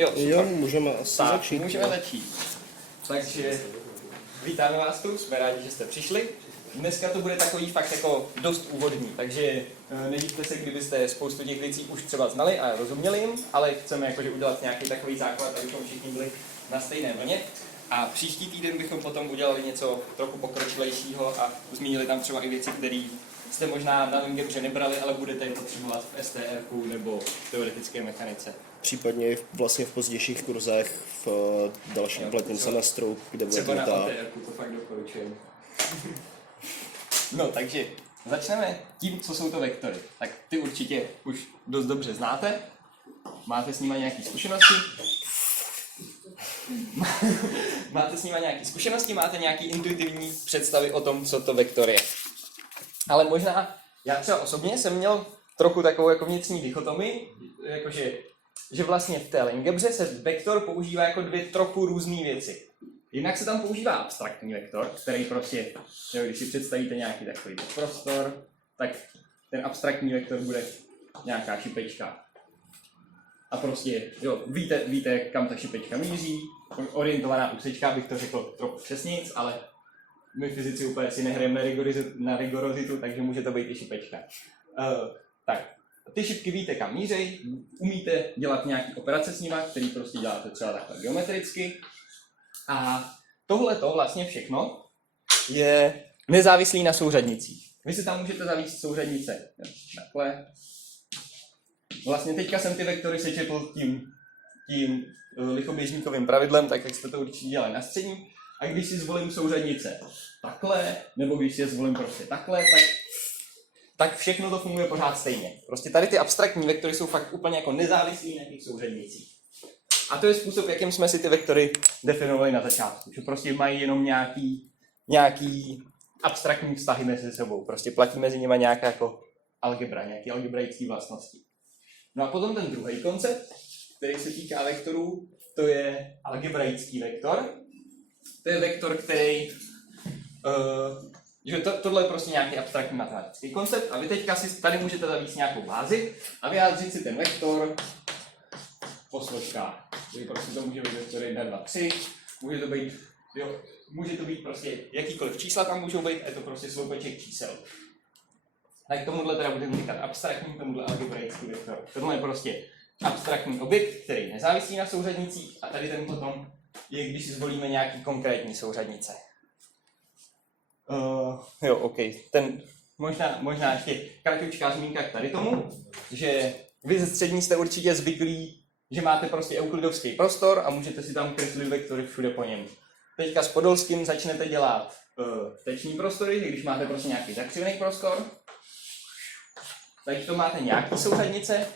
Jo, můžeme asi začít. Můžeme začít. Takže vítáme vás tu, jsme rádi, že jste přišli. Dneska to bude takový fakt jako dost úvodní, takže nedívte se, kdybyste spoustu těch věcí už třeba znali a rozuměli jim, ale chceme jakože udělat nějaký takový základ, abychom všichni byli na stejné vlně. A příští týden bychom potom udělali něco trochu pokročilejšího a zmínili tam třeba i věci, které jste možná na LinkedInu nebrali, ale budete je potřebovat v STR nebo v teoretické mechanice. Případně vlastně v pozdějších kurzech v dalším letním semestru, kde bude třeba na ta... OTR, to fakt doporučujem. No, takže začneme tím, co jsou to vektory. Tak ty určitě už dost dobře znáte. Máte s nimi nějaké zkušenosti? Máte nějaké intuitivní představy o tom, co to vektor je. Ale možná, já třeba osobně jsem měl trochu takovou jako vnitřní dichotomii, jakože že vlastně v té LangGebře se vektor používá jako dvě trochu různé věci. Jednak se tam používá abstraktní vektor, který prostě, jo, když si představíte nějaký takový prostor, tak ten abstraktní vektor bude nějaká šipečka. A prostě, jo, víte, kam ta šipečka míří, orientovaná úsečka, bych to řekl trochu přesnějc, ale my fyzici úplně si nehrajeme na rigorozitu, takže může to být i šipečka. Tak, ty šipky víte, kam mířej, umíte dělat nějaké operace s nima, který prostě děláte třeba takhle geometricky. A tohleto vlastně všechno je nezávislý na souřadnicích. Vy si tam můžete zavíst souřadnice takhle. Vlastně teďka jsem ty vektory sečetl tím lichoběžníkovým pravidlem, tak jak jste to určitě dělali na střední. A když si zvolím souřadnice takhle, nebo když si je zvolím prostě takhle, tak všechno to funguje pořád stejně. Prostě tady ty abstraktní vektory jsou fakt úplně jako nezávislí na těch souřadnicích. A to je způsob, jakým jsme si ty vektory definovali na začátku. Že prostě mají jenom nějaký abstraktní vztahy mezi sebou. Prostě platí mezi nimi nějaká jako algebra, nějaké algebraické vlastnosti. No a potom ten druhý koncept, který se týká vektorů, to je algebraický vektor. To je vektor, který... tohle je prostě nějaký abstraktní matematický koncept a vy teďka si tady můžete zavíst nějakou bázi a vyjádřit si ten vektor po složkách. Takže prostě to může být vektor 1, 2, 3, může to být prostě jakýkoliv čísla tam můžou být, je to prostě sloupeček čísel. Tak tomuhle teda budeme říkat abstraktní, tomuhle algebraický vektor. Tohle je prostě abstraktní objekt, který nezávisí na souřadnicích a tady ten potom je, když si zvolíme nějaký konkrétní souřadnice. OK. Ten možná ještě kratičká zmínka k tady tomu, že vy ze střední jste určitě zvyklí, že máte prostě euklidovský prostor a můžete si tam kreslit vektory všude po něm. Teďka s Podolským začnete dělat teční prostory, když máte prostě nějaký zakřivený prostor, tak to máte nějaký souřadnice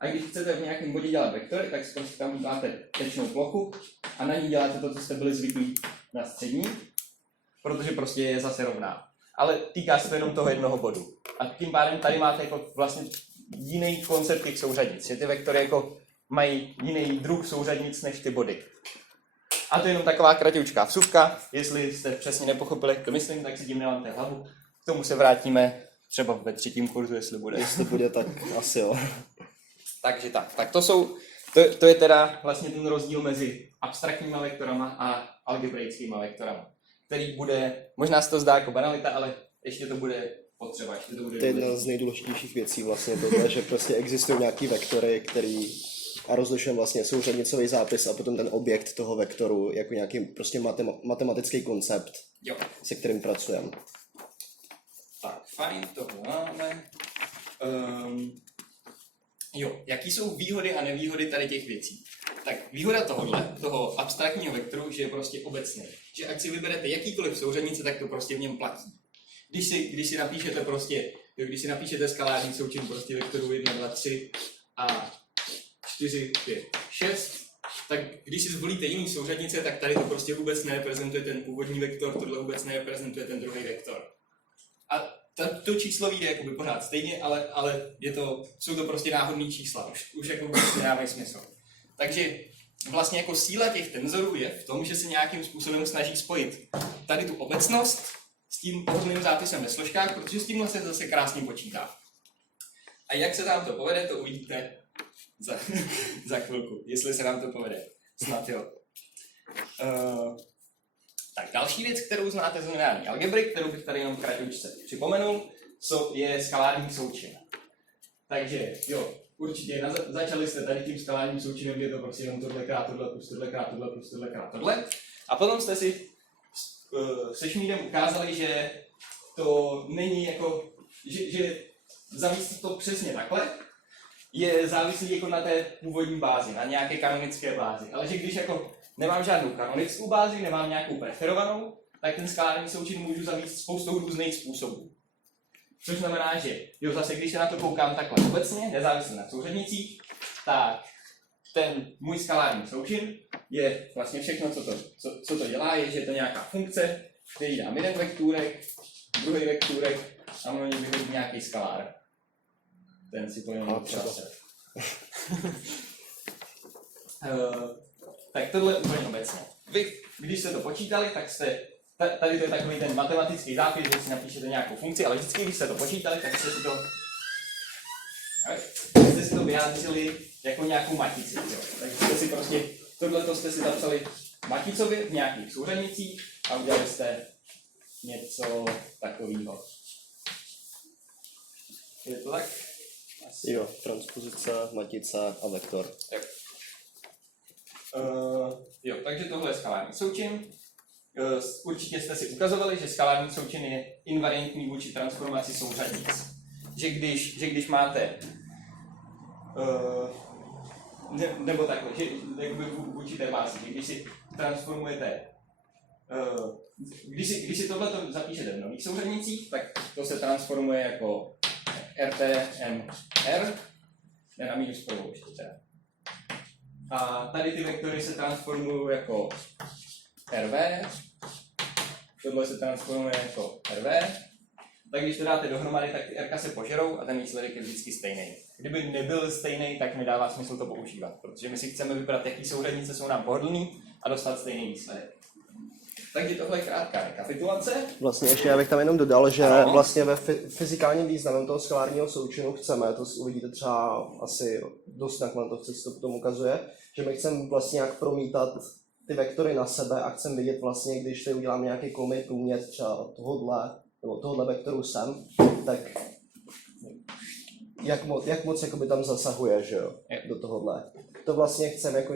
a když chcete v nějakém bodě dělat vektory, tak si prostě tam dáte tečnou plochu a na ní děláte to, co jste byli zvyklí na střední, protože prostě je zase rovná. Ale týká se to jenom toho jednoho bodu. A tím pádem tady máte jako vlastně jiný koncept těch souřadnic. Že ty vektory jako mají jiný druh souřadnic než ty body. A to je jenom taková kratičká vsuvka. Jestli jste přesně nepochopili, jak to myslím, tak si tím nemáte hlavu. K tomu se vrátíme třeba ve třetím kurzu, jestli bude. Jestli bude, tak asi jo. Takže tak to je teda vlastně ten rozdíl mezi abstraktníma vektorama a algebraickýma vektorama, který bude, možná se to zdá jako banalita, ale ještě to bude potřeba. To je jedna z nejdůležitějších věcí vlastně tohle, že prostě existují nějaký vektory, který a rozlišujeme vlastně souřadnicový zápis a potom ten objekt toho vektoru jako nějaký prostě matematický koncept, jo, se kterým pracujeme. Tak, fajn, tohle máme. Jaký jsou výhody a nevýhody tady těch věcí? Tak výhoda toho abstraktního vektoru, že je prostě obecný. Že ať si vyberete jakýkoliv souřadnice, tak to prostě v něm platí. Když si napíšete prostě, když si napíšete skalární součin prostě vektorů 1, 2, 3 a 4, 5, 6, tak když si zvolíte jiný souřadnice, tak tady to prostě vůbec nereprezentuje ten původní vektor, tohle vůbec nereprezentuje ten druhý vektor. A to číslo vyjde jakoby pořád stejně, ale jsou to prostě náhodný čísla, už jako vůbec nedávají smysl. Takže vlastně jako síla těch tenzorů je v tom, že se nějakým způsobem snaží spojit tady tu obecnost s tím pohodlným zápisem ve složkách, protože s tímhle se zase krásně počítá. A jak se tam to povede, to uvidíte za chvilku, jestli se nám to povede. Snad jo. Tak další věc, kterou znáte z lineární algebry, kterou bych tady jenom kratičce připomenul, je skalární součin. Takže jo, určitě začali jste tady tím skalárním součinem, kde je to prostě jenom tohle krát tohle plus tohle krát tohle plus tohle krát tohle. A potom jste si se Šmídem ukázali, že to není jako, že zamístit to přesně takhle je závislý jako na té původní bázi, na nějaké kanonické bázi. Ale že když jako nemám žádnou kanonickou bázi, nemám nějakou preferovanou, tak ten skalární součin můžu zavést spoustou různých způsobů. Což znamená, že jo, zase když se na to koukám takhle obecně, nezávisle na souřadnicích, tak ten můj skalární součin je vlastně všechno, co to dělá, je, že je to nějaká funkce, který dám jeden vektůrek, druhý vektůrek a mnou vyhodí nějaký skalár. Ten si to jenom přesat. Tak tohle úplně obecně. Vy, když jste to počítali, tak jste, tady to je takový ten matematický zápis, že si napíšete nějakou funkci, ale vždycky, když jste to počítali, tak jste si to vyjádřili jako nějakou matici. Jo. Takže jste si prostě, tohleto jste si zapsali maticově v nějakých souřadnicích a udělali jste něco takového. Je to tak? Jo, transpozice, matice a vektor. Jo, takže tohle je skalární součin. Určitě jste si ukazovali, že skalární součin je invariantní vůči transformaci souřadnic. Že když máte nebo takhle, že vůči té bázi, že když si transformujete když si tohle zapíšete v nových souřadnicích, tak to se transformuje jako RTMR, ne na minus prvou ještě teda. A tady ty vektory se transformují jako RV, tohle se transformuje jako RV, tak když to dáte dohromady, tak ty RK se požerou a ten výsledek je vždycky stejný. Kdyby nebyl stejný, tak nedává smysl to používat, protože my si chceme vybrat, jaký souřadnice jsou nám pohodlný a dostat stejný výsledek. Takže tohle je krátká rekapitulace. Vlastně ještě já bych tam jenom dodal, že vlastně ve fyzikálním významu toho skalárního součinu chceme, to uvidíte třeba asi dost na kvantovce, se to potom ukazuje, že my chceme vlastně jak promítat ty vektory na sebe a chceme vidět vlastně, když tady uděláme nějaký kolmý průměr třeba tohohle vektoru sem, tak jak moc jakoby tam zasahuje, že jo, do tohohle. To vlastně chceme jako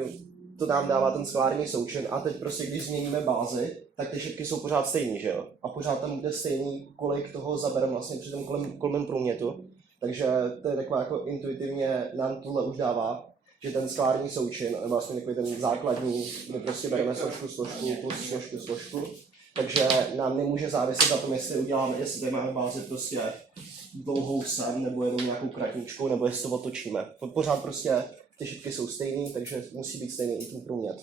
to nám dává ten skalární součin a teď prostě když změníme bázi, tak ty šipky jsou pořád stejný, že jo? A pořád tam bude stejný, kolik toho zabereme vlastně při tom kolmém průmětu. Takže to je taková jako intuitivně nám tohle už dává, že ten skalární součin je vlastně takový ten základní, kde prostě bereme složku plus složku. Takže nám nemůže záviset na tom, jestli tady máme bázi prostě dlouhou sem, nebo jenom nějakou kratničkou, nebo jestli to otočíme. Pořád prostě ty šipky jsou stejný, takže musí být stejný i ten průměr.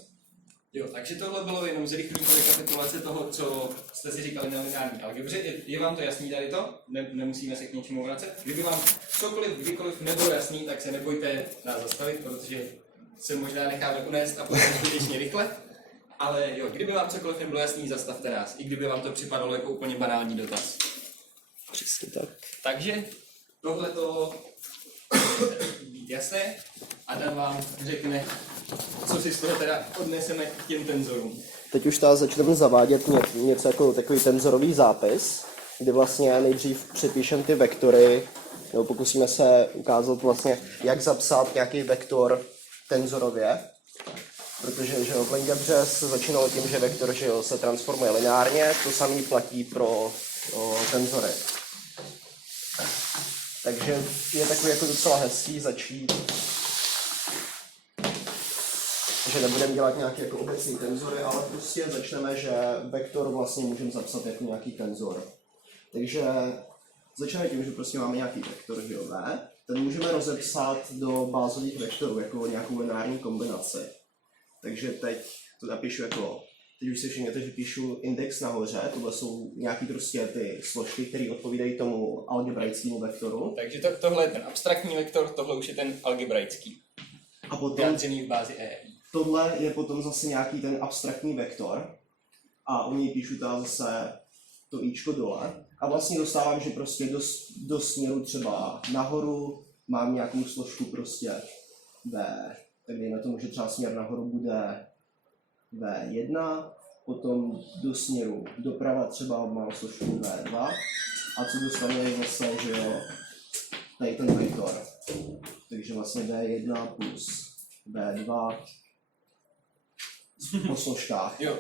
Jo, takže tohle bylo jenom zrychlý rekapitulace toho, co jste si říkali na lineární algebře. Je vám to jasný tady to? Nemusíme se k něčemu vracet. Kdyby vám cokoliv, kdykoliv nebylo jasný, tak se nebojte nás zastavit, protože se možná necháme unést a půjdeme skutečně rychle. Ale jo, kdyby vám cokoliv nebylo jasný, zastavte nás. I kdyby vám to připadalo jako úplně banální dotaz. Přesně tak. Takže tohle to být jasné. Adam vám řekne, co si z toho teda odneseme k těm tenzorům. Teď už tady začneme zavádět něco jako takový tenzorový zápis, kdy vlastně nejdřív přepíšeme ty vektory, nebo pokusíme se ukázat vlastně, jak zapsat nějaký vektor tenzorově. Protože že v algebře se začínalo tím, že vektor že se transformuje lineárně, to samé platí pro tenzory. Takže je takový jako docela hezký začít, že nebudeme dělat nějaké jako obecný tenzory, ale prostě začneme, že vektor vlastně můžeme zapsat jako nějaký tenzor. Takže začneme tím, že prostě máme nějaký vektor, že jo, V, ten můžeme rozepsat do bázových vektorů, jako nějakou lineární kombinaci. Takže teď to napíšu jako, teď už si všimněte, že píšu index nahoře, tohle jsou nějaký prostě ty složky, které odpovídají tomu algebraickému vektoru. Takže tohle je ten abstraktní vektor, tohle už je ten algebraický. A potom vyjádřený v bázi EI. Tohle je potom zase nějaký ten abstraktní vektor a u něj píšu teda zase to ičko dole a vlastně dostávám, že prostě do směru třeba nahoru mám nějakou složku prostě V, tak dejme tomu, že třeba směr nahoru bude V1, potom do směru doprava třeba má složku V2 a co dostane je zase, že jo, tady ten vektor. Takže vlastně V1 plus V2 po složkách. Jo,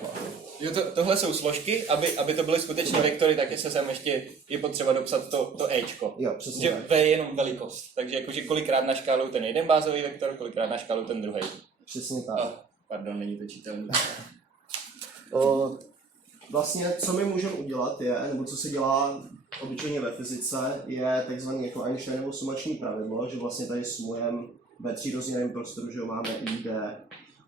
tohle jsou složky, aby to byly skutečně vektory, tak se sem ještě je potřeba dopsat to Ečko. Jo, přesně Že tak. V je jenom velikost, takže jakože kolikrát na škálu ten jeden bázový vektor, kolikrát na škálu ten druhý. Přesně tak. Pardon, není to čitelný. Vlastně, co my můžeme udělat je, nebo co se dělá obyčejně ve fyzice, je takzvaný jako Einsteinovo sumační pravidlo, že vlastně tady sumujeme ve třírozměrném prostoru, že jo, máme ID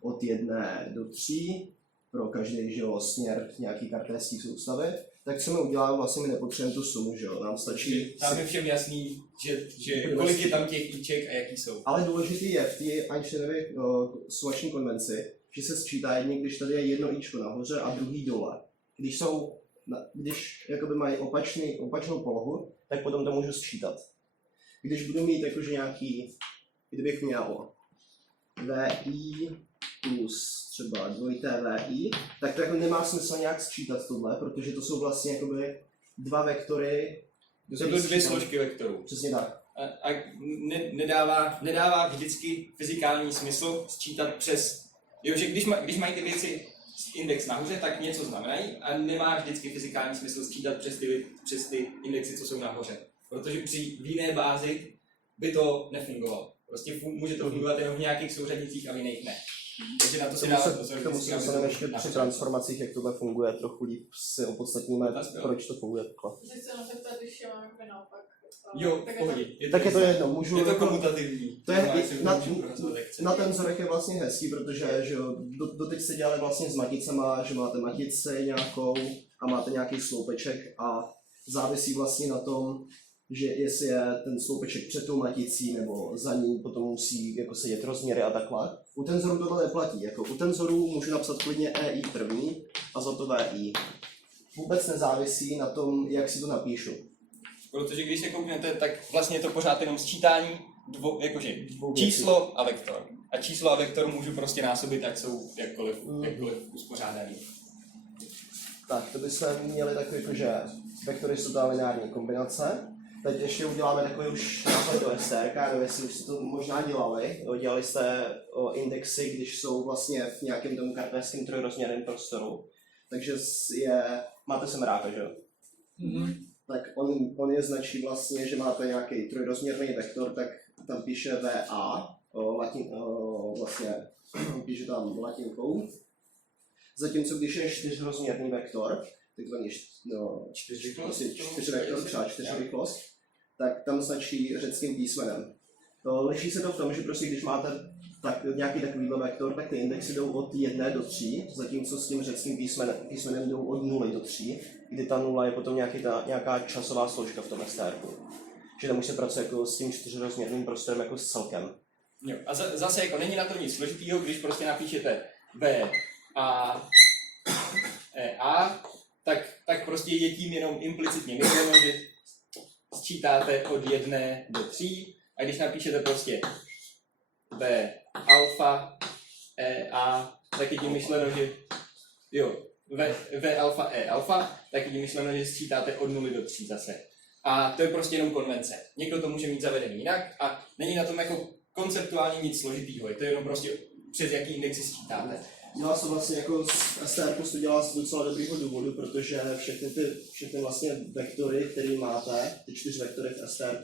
od 1 do 3 pro každý, že jo, směr nějaký kartézské soustavy. Tak co my uděláme, vlastně my nepotřebujeme tu sumu, že jo, nám stačí... Tam je všem jasný, že kolik je tam těch iček a jaký jsou. Ale důležitý je v té Einsteinově sumační konvenci, že se sčítá jedně, když tady je jedno ičko nahoře a druhý dole. Když jakoby mají opačnou polohu, tak potom to můžu sčítat. Když budu mít jakože nějaký, kdybych měl VI plus třeba dvojité VI, tak to jako nemá smysl nějak sčítat tohle, protože to jsou vlastně jakoby dva vektory. To jsou dvě složky vektorů. Přesně tak. A nedává vždycky fyzikální smysl sčítat přes... Jo, že když mají ty věci index nahoře, tak něco znamenají a nemá vždycky fyzikální smysl sčítat přes ty indexy, co jsou nahoře. Protože při jiné bázi by to nefungovalo. Prostě může to fungovat jenom v nějakých souřadnicích a v jiných ne. Takže na to se dá pozor. K tomu se dostaneme ještě při transformacích, jak tohle funguje, trochu líp si opodstatníme, proč to funguje takhle. Že se na to, když je mám jako naopak. Jo, v pohodě. Tak je to jedno, můžu... Je to komutativní. To je, na ten vzorek je vlastně hezký, protože že jo, doteď se dělali vlastně s maticema, že máte matici nějakou a máte nějaký sloupeček a závisí vlastně na tom, že jestli je ten sloupeček před tou maticí nebo za ní, potom musí jako sedět rozměry a takhle. U tenzoru tohle neplatí, jako u tenzoru můžu napsat klidně EI první a za to VI. Vůbec nezávisí na tom, jak si to napíšu. Protože když se kouknete, tak vlastně je to pořád jenom sčítání číslo a vektor. A číslo a vektor můžu prostě násobit, ať jsou jakkoliv uspořádaný. Tak, to bychom měli takový, že vektory jsou ta lineární kombinace. Teď ještě uděláme takový už náhled do STR, nevím, jestli už jste to možná dělali. Dělali jste indexy, když jsou vlastně v nějakém tomu kartézském trojrozměrném prostoru. Takže máte semráka, že jo? Mm-hmm. Tak on je značí vlastně, že máte nějaký trojrozměrný vektor, tak tam píše VA, vlastně píše tam latinkou. Zatímco když je čtyřrozměrný vektor, takzvaný čtyřvektor, třeba čtyřrychlost, tak tam značí řeckým písmenem. Liší se to v tom, že prostě když máte nějaký takovýhle vektor, tak ty indexy jdou od 1 do 3, zatímco s tím řeckým písmenem jdou od 0 do 3, kdy ta 0 je potom nějaká časová složka v tom STR-ku. Že tam už se pracuje jako s tím čtyřrozměrným prostorem jako s celkem. Jo, a zase jako není na to nic složitýho, když prostě napíšete V a E A, tak prostě je tím jenom implicitně myšleno, že sčítáte od 1 do 3 a když napíšete prostě V alfa E A, tak je tím myšleno, že jo, V alfa E alfa, tak je tím myšleno, že sčítáte od 0 do 3 zase. A to je prostě jenom konvence. Někdo to může mít zavedený jinak a není na tom jako konceptuálně nic složitýho, je to jenom prostě přes jaký indexy sčítáte. Dělá se vlastně jako STR to dělá z docela dobrýho důvodu, protože všechny vlastně vektory, které máte, ty 4 vektory v STR,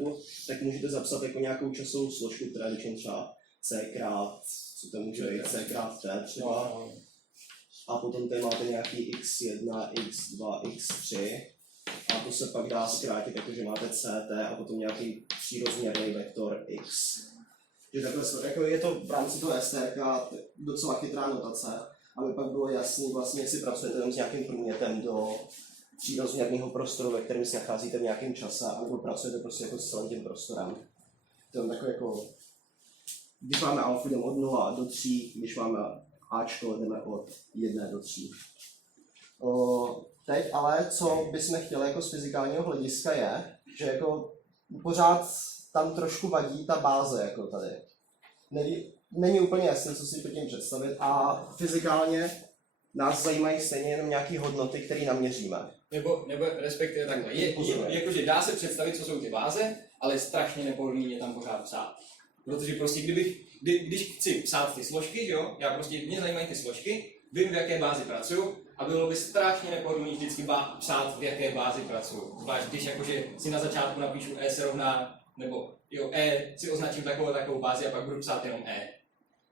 tak můžete zapsat jako nějakou časovou složku, která je třeba C krát, co to může být, C krát T třeba. A potom tady máte nějaký x1, x2, x3 a to se pak dá zkrátit, jakože máte CT a potom nějaký třírozměrný vektor x. Že takhle, jako je to v rámci toho STR docela chytrá notace, aby pak bylo jasný, vlastně, jestli pracujete jenom s nějakým průmětem do třírozměrného prostoru, ve kterém se nacházíte v nějakém čase, anebo pracujete prostě jako s celým tím prostorem. To je takové jako, když máme alfa, jdeme od 0 do 3, když máme Ačko, jdeme od 1 do 3. Teď ale, co bychom chtěli jako z fyzikálního hlediska je, že jako pořád tam trošku vadí ta báze, jako tady. není úplně jasné, co si pod tím představit a fyzikálně nás zajímají stejně jenom nějaké hodnoty, které naměříme. Nebo respektive takhle. Jakože dá se představit, co jsou ty báze, ale je strašně nepohodlný je tam pořád psát. Protože prostě když chci psát ty složky, že jo, mě zajímají ty složky, vím, v jaké bázi pracuju a bylo by strašně nepohodlný vždycky psát, v jaké bázi pracuju. Zvlášť když jakože si na začátku napíšu E se rovná, nebo jo, E si označím takovou bázi a pak budu psát jenom E.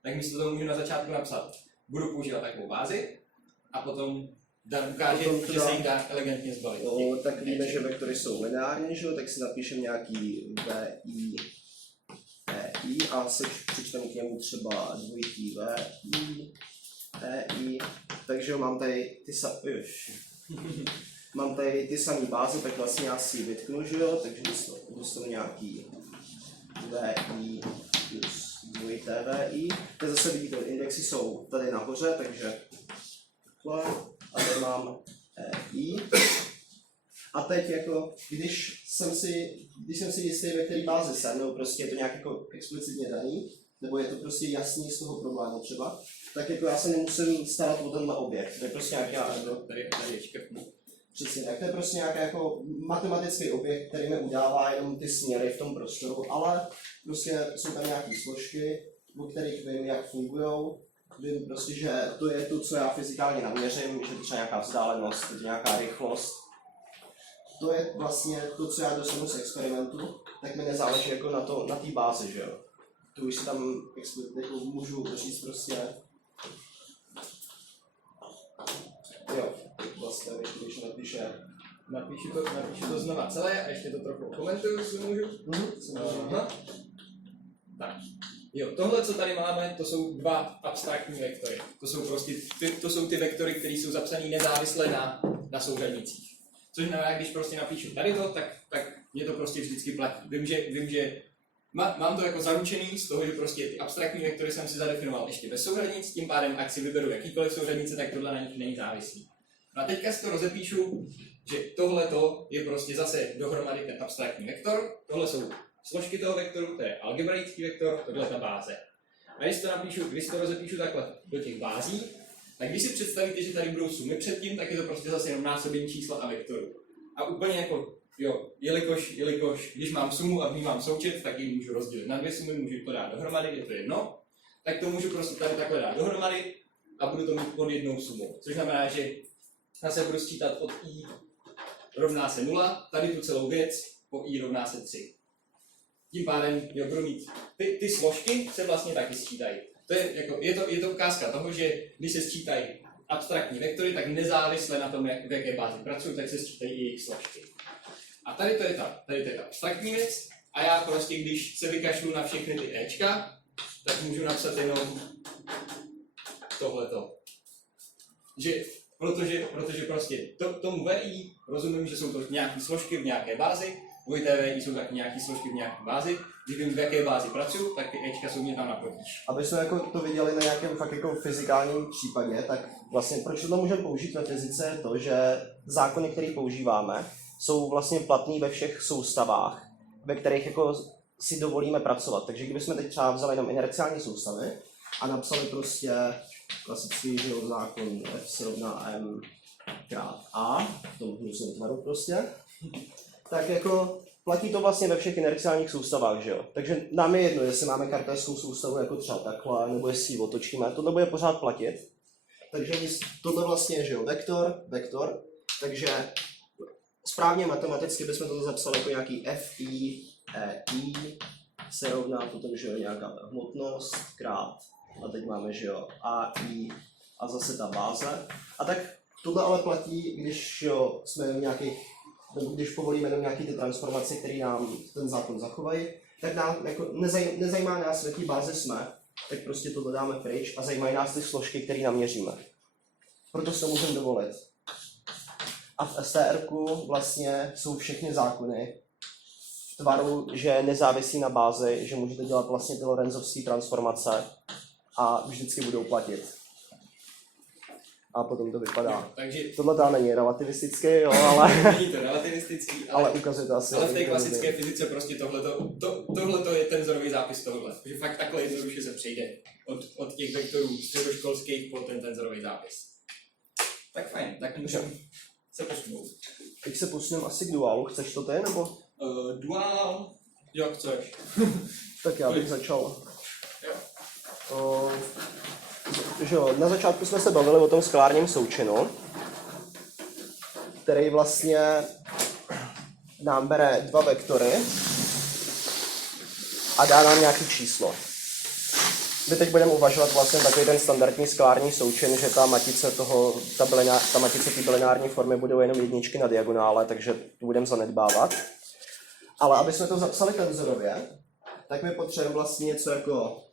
Tak místo toho můžu na začátku napsat, budu používat takovou bázi a potom Dan ukáže, že se jich dá elegantně zbavit. No, tak víme, že vektory jsou lineární, že jo, tak si napíšeme nějaký VI, EI a si přičteme k němu třeba dvojitý VI, EI, takže mám tady mám tady ty samé báze, tak vlastně já si vytknu, že jo, takže dostanu nějaký VI plus dvojité VI. Teď zase vidíte, indexy jsou tady nahoře, takže takhle. A tady mám EI. A teď jako, když jsem si jistý, ve které bázi jsem, nebo prostě je to nějak jako explicitně daný, nebo je to prostě jasný z toho problému třeba, tak jako já se nemusím starat o tenhle objekt. To je prostě nějaká, Tady je škrtnu. přesně tak, to je prostě nějaký jako matematický objekt, který mi udává jenom ty směry v tom prostoru, ale prostě jsou tam nějaké složky, o kterých vím, jak fungujou. Vím prostě, že to je to, co já fyzikálně naměřím, že to třeba nějaká vzdálenost, to je nějaká rychlost. To je vlastně to, co já dostanu z experimentu, tak mi nezáleží jako na té bázi, že jo. To už si tam jako můžu říct prostě. Jo, vlastně když napíše. Napíšu to znova celé a ještě to trochu komentuju, jestli můžu. Aha. Tak. Jo, tohle, co tady máme, to jsou dva abstraktní vektory. To jsou ty vektory, které jsou zapsané nezávisle na souřadnicích. Což znamená, když prostě napíšu tady to, tak mě to prostě vždycky platí. Vím, že mám to jako zaručený z toho, že prostě ty abstraktní vektory jsem si zadefinoval ještě bez souřadnic, tím pádem, jak si vyberu jakýkoliv souřadnice, tak tohle na nich není závislý. No a teďka si to rozepíšu, že tohleto je prostě zase dohromady ten abstraktní vektor, tohle jsou složky toho vektoru, to je algebraický vektor, tohle je ta báze. A když si to rozepíšu takhle do těch bází, tak když si představíte, že tady budou sumy předtím, tak je to prostě zase jenom násobení čísla a vektoru. A úplně jako, jo, jelikož když mám sumu a vnímám součet, tak ji můžu rozdělit na dvě sumy, můžu to dát dohromady, je to jedno, tak to můžu prostě tady takhle dát dohromady a budu to mít pod jednou sumou. Což znamená, že zase budu sčítat od i rovná se 0, tady tu celou věc po i rovná se 3. Tím pádem budu mít ty složky se vlastně taky sčítají. To je to ukázka toho, že když se sčítají abstraktní vektory, tak nezávisle na tom, v jaké bázi pracují, tak se sčítají i jejich složky. A tady to je ta abstraktní věc a já prostě, když se vykašlu na všechny ty Ečka, tak můžu napsat jenom tohleto. Protože prostě tomu VI rozumím, že jsou to nějaké složky v nějaké bázi, dvojité VI jsou taky nějaké složky v nějaké bázi, když vím, v jaké bázi pracuju, tak ty Ečka jsou mě tam na potíž. Aby jsme jako to viděli na nějakém fakt jako fyzikálním případě, tak vlastně proč to můžeme použít ve fyzice je to, že zákony, které používáme, jsou vlastně platný ve všech soustavách, ve kterých jako si dovolíme pracovat. Takže kdybychom teď třeba vzali jenom inerciální soustavy a napsali prostě klasický zákon F se rovná M krát A, v tom hnusném tvaru prostě, tak jako platí to vlastně ve všech inerciálních soustavách, že jo? Takže nám je jedno, jestli máme kartéskou soustavu jako třeba takhle, nebo jestli ji otočíme, tohle bude pořád platit. Takže tohle vlastně je, že jo, vektor, takže správně matematicky bychom to zapsali jako nějaký FI, EI, se rovná potom, že jo, nějaká hmotnost krát, a teď máme, že jo, AI a zase ta báze. A tak tohle ale platí, když jo, jsme v nějakých, když povolíme jenom nějaké ty transformace, které nám ten zákon zachovají, tak nám jako nezajímá nás, v jaké bázi jsme, tak prostě to dáme pryč a zajímají nás ty složky, které naměříme. Proto si to můžeme dovolit. A v STR-ku vlastně jsou všechny zákony v tvaru, že nezávisí na bázi, že můžete dělat vlastně ty lorenzovské transformace a vždycky budou platit. a potom to vypadá. Takže Tohle tam není relativistický, jo, ale, není to relativistický, ale ukazuje to asi. ale v té klasické fyzice prostě tohleto je ten vzorový zápis tohle. Že fakt takhle jednoduše se přejde od těch vektorů středoškolských po ten vzorový zápis. Tak fajn, tak můžeme se posunout. Teď se posuneme asi k duálu, chceš to ty, nebo? Duál, jak chceš. Tak já bych začal. Jo. Že jo, na začátku jsme se bavili o tom skalárním součinu, který vlastně nám bere dva vektory a dá nám nějaký číslo. My teď budeme uvažovat vlastně takový ten standardní skalární součin, že ta matice té bilinární formy budou jenom jedničky na diagonále, takže to budeme zanedbávat. Ale aby jsme to zapsali tenzorově, tak my potřebujeme vlastně něco jako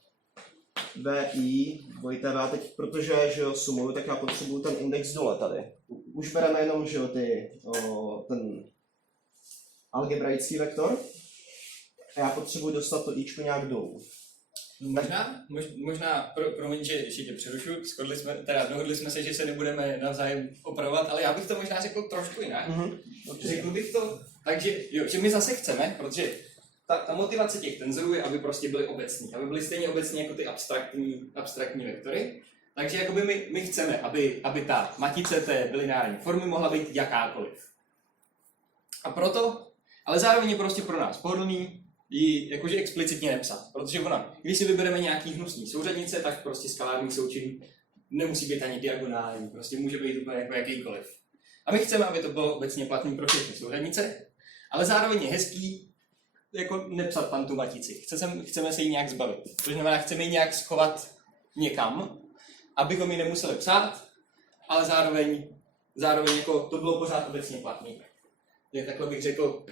VI, dvojité V, teď, protože že jo, sumuju, tak já potřebuju ten index dole tady. Už bereme jenom, že jo, ten algebraický vektor a já potřebuji dostat to ičko nějak dolů. Možná promiň, že ještě tě přerušu, dohodli jsme se, že se nebudeme navzájem opravovat, ale já bych to možná řekl trošku jinak. Řekl bych to tak, že my zase chceme, protože ta motivace těch tenzorů je, aby prostě byly obecní, aby byly stejně obecní jako ty abstraktní vektory. Takže jakoby my chceme, aby ta matice té bilinární formy mohla být jakákoliv. A proto, ale zároveň je prostě pro nás pohodlný ji jakože explicitně nepsat, protože když si vybereme nějaký hnusný souřadnice, tak prostě skalární součin nemusí být ani diagonální, prostě může být úplně jako jakýkoliv. A my chceme, aby to bylo obecně platný pro všechny souřadnice, ale zároveň je hezký jako nepsat tam tu matici. Chceme se jí nějak zbavit. To znamená, chceme ji nějak schovat někam, abychom ji nemuseli psát, ale zároveň jako to bylo pořád obecně platný. Takhle bych řekl,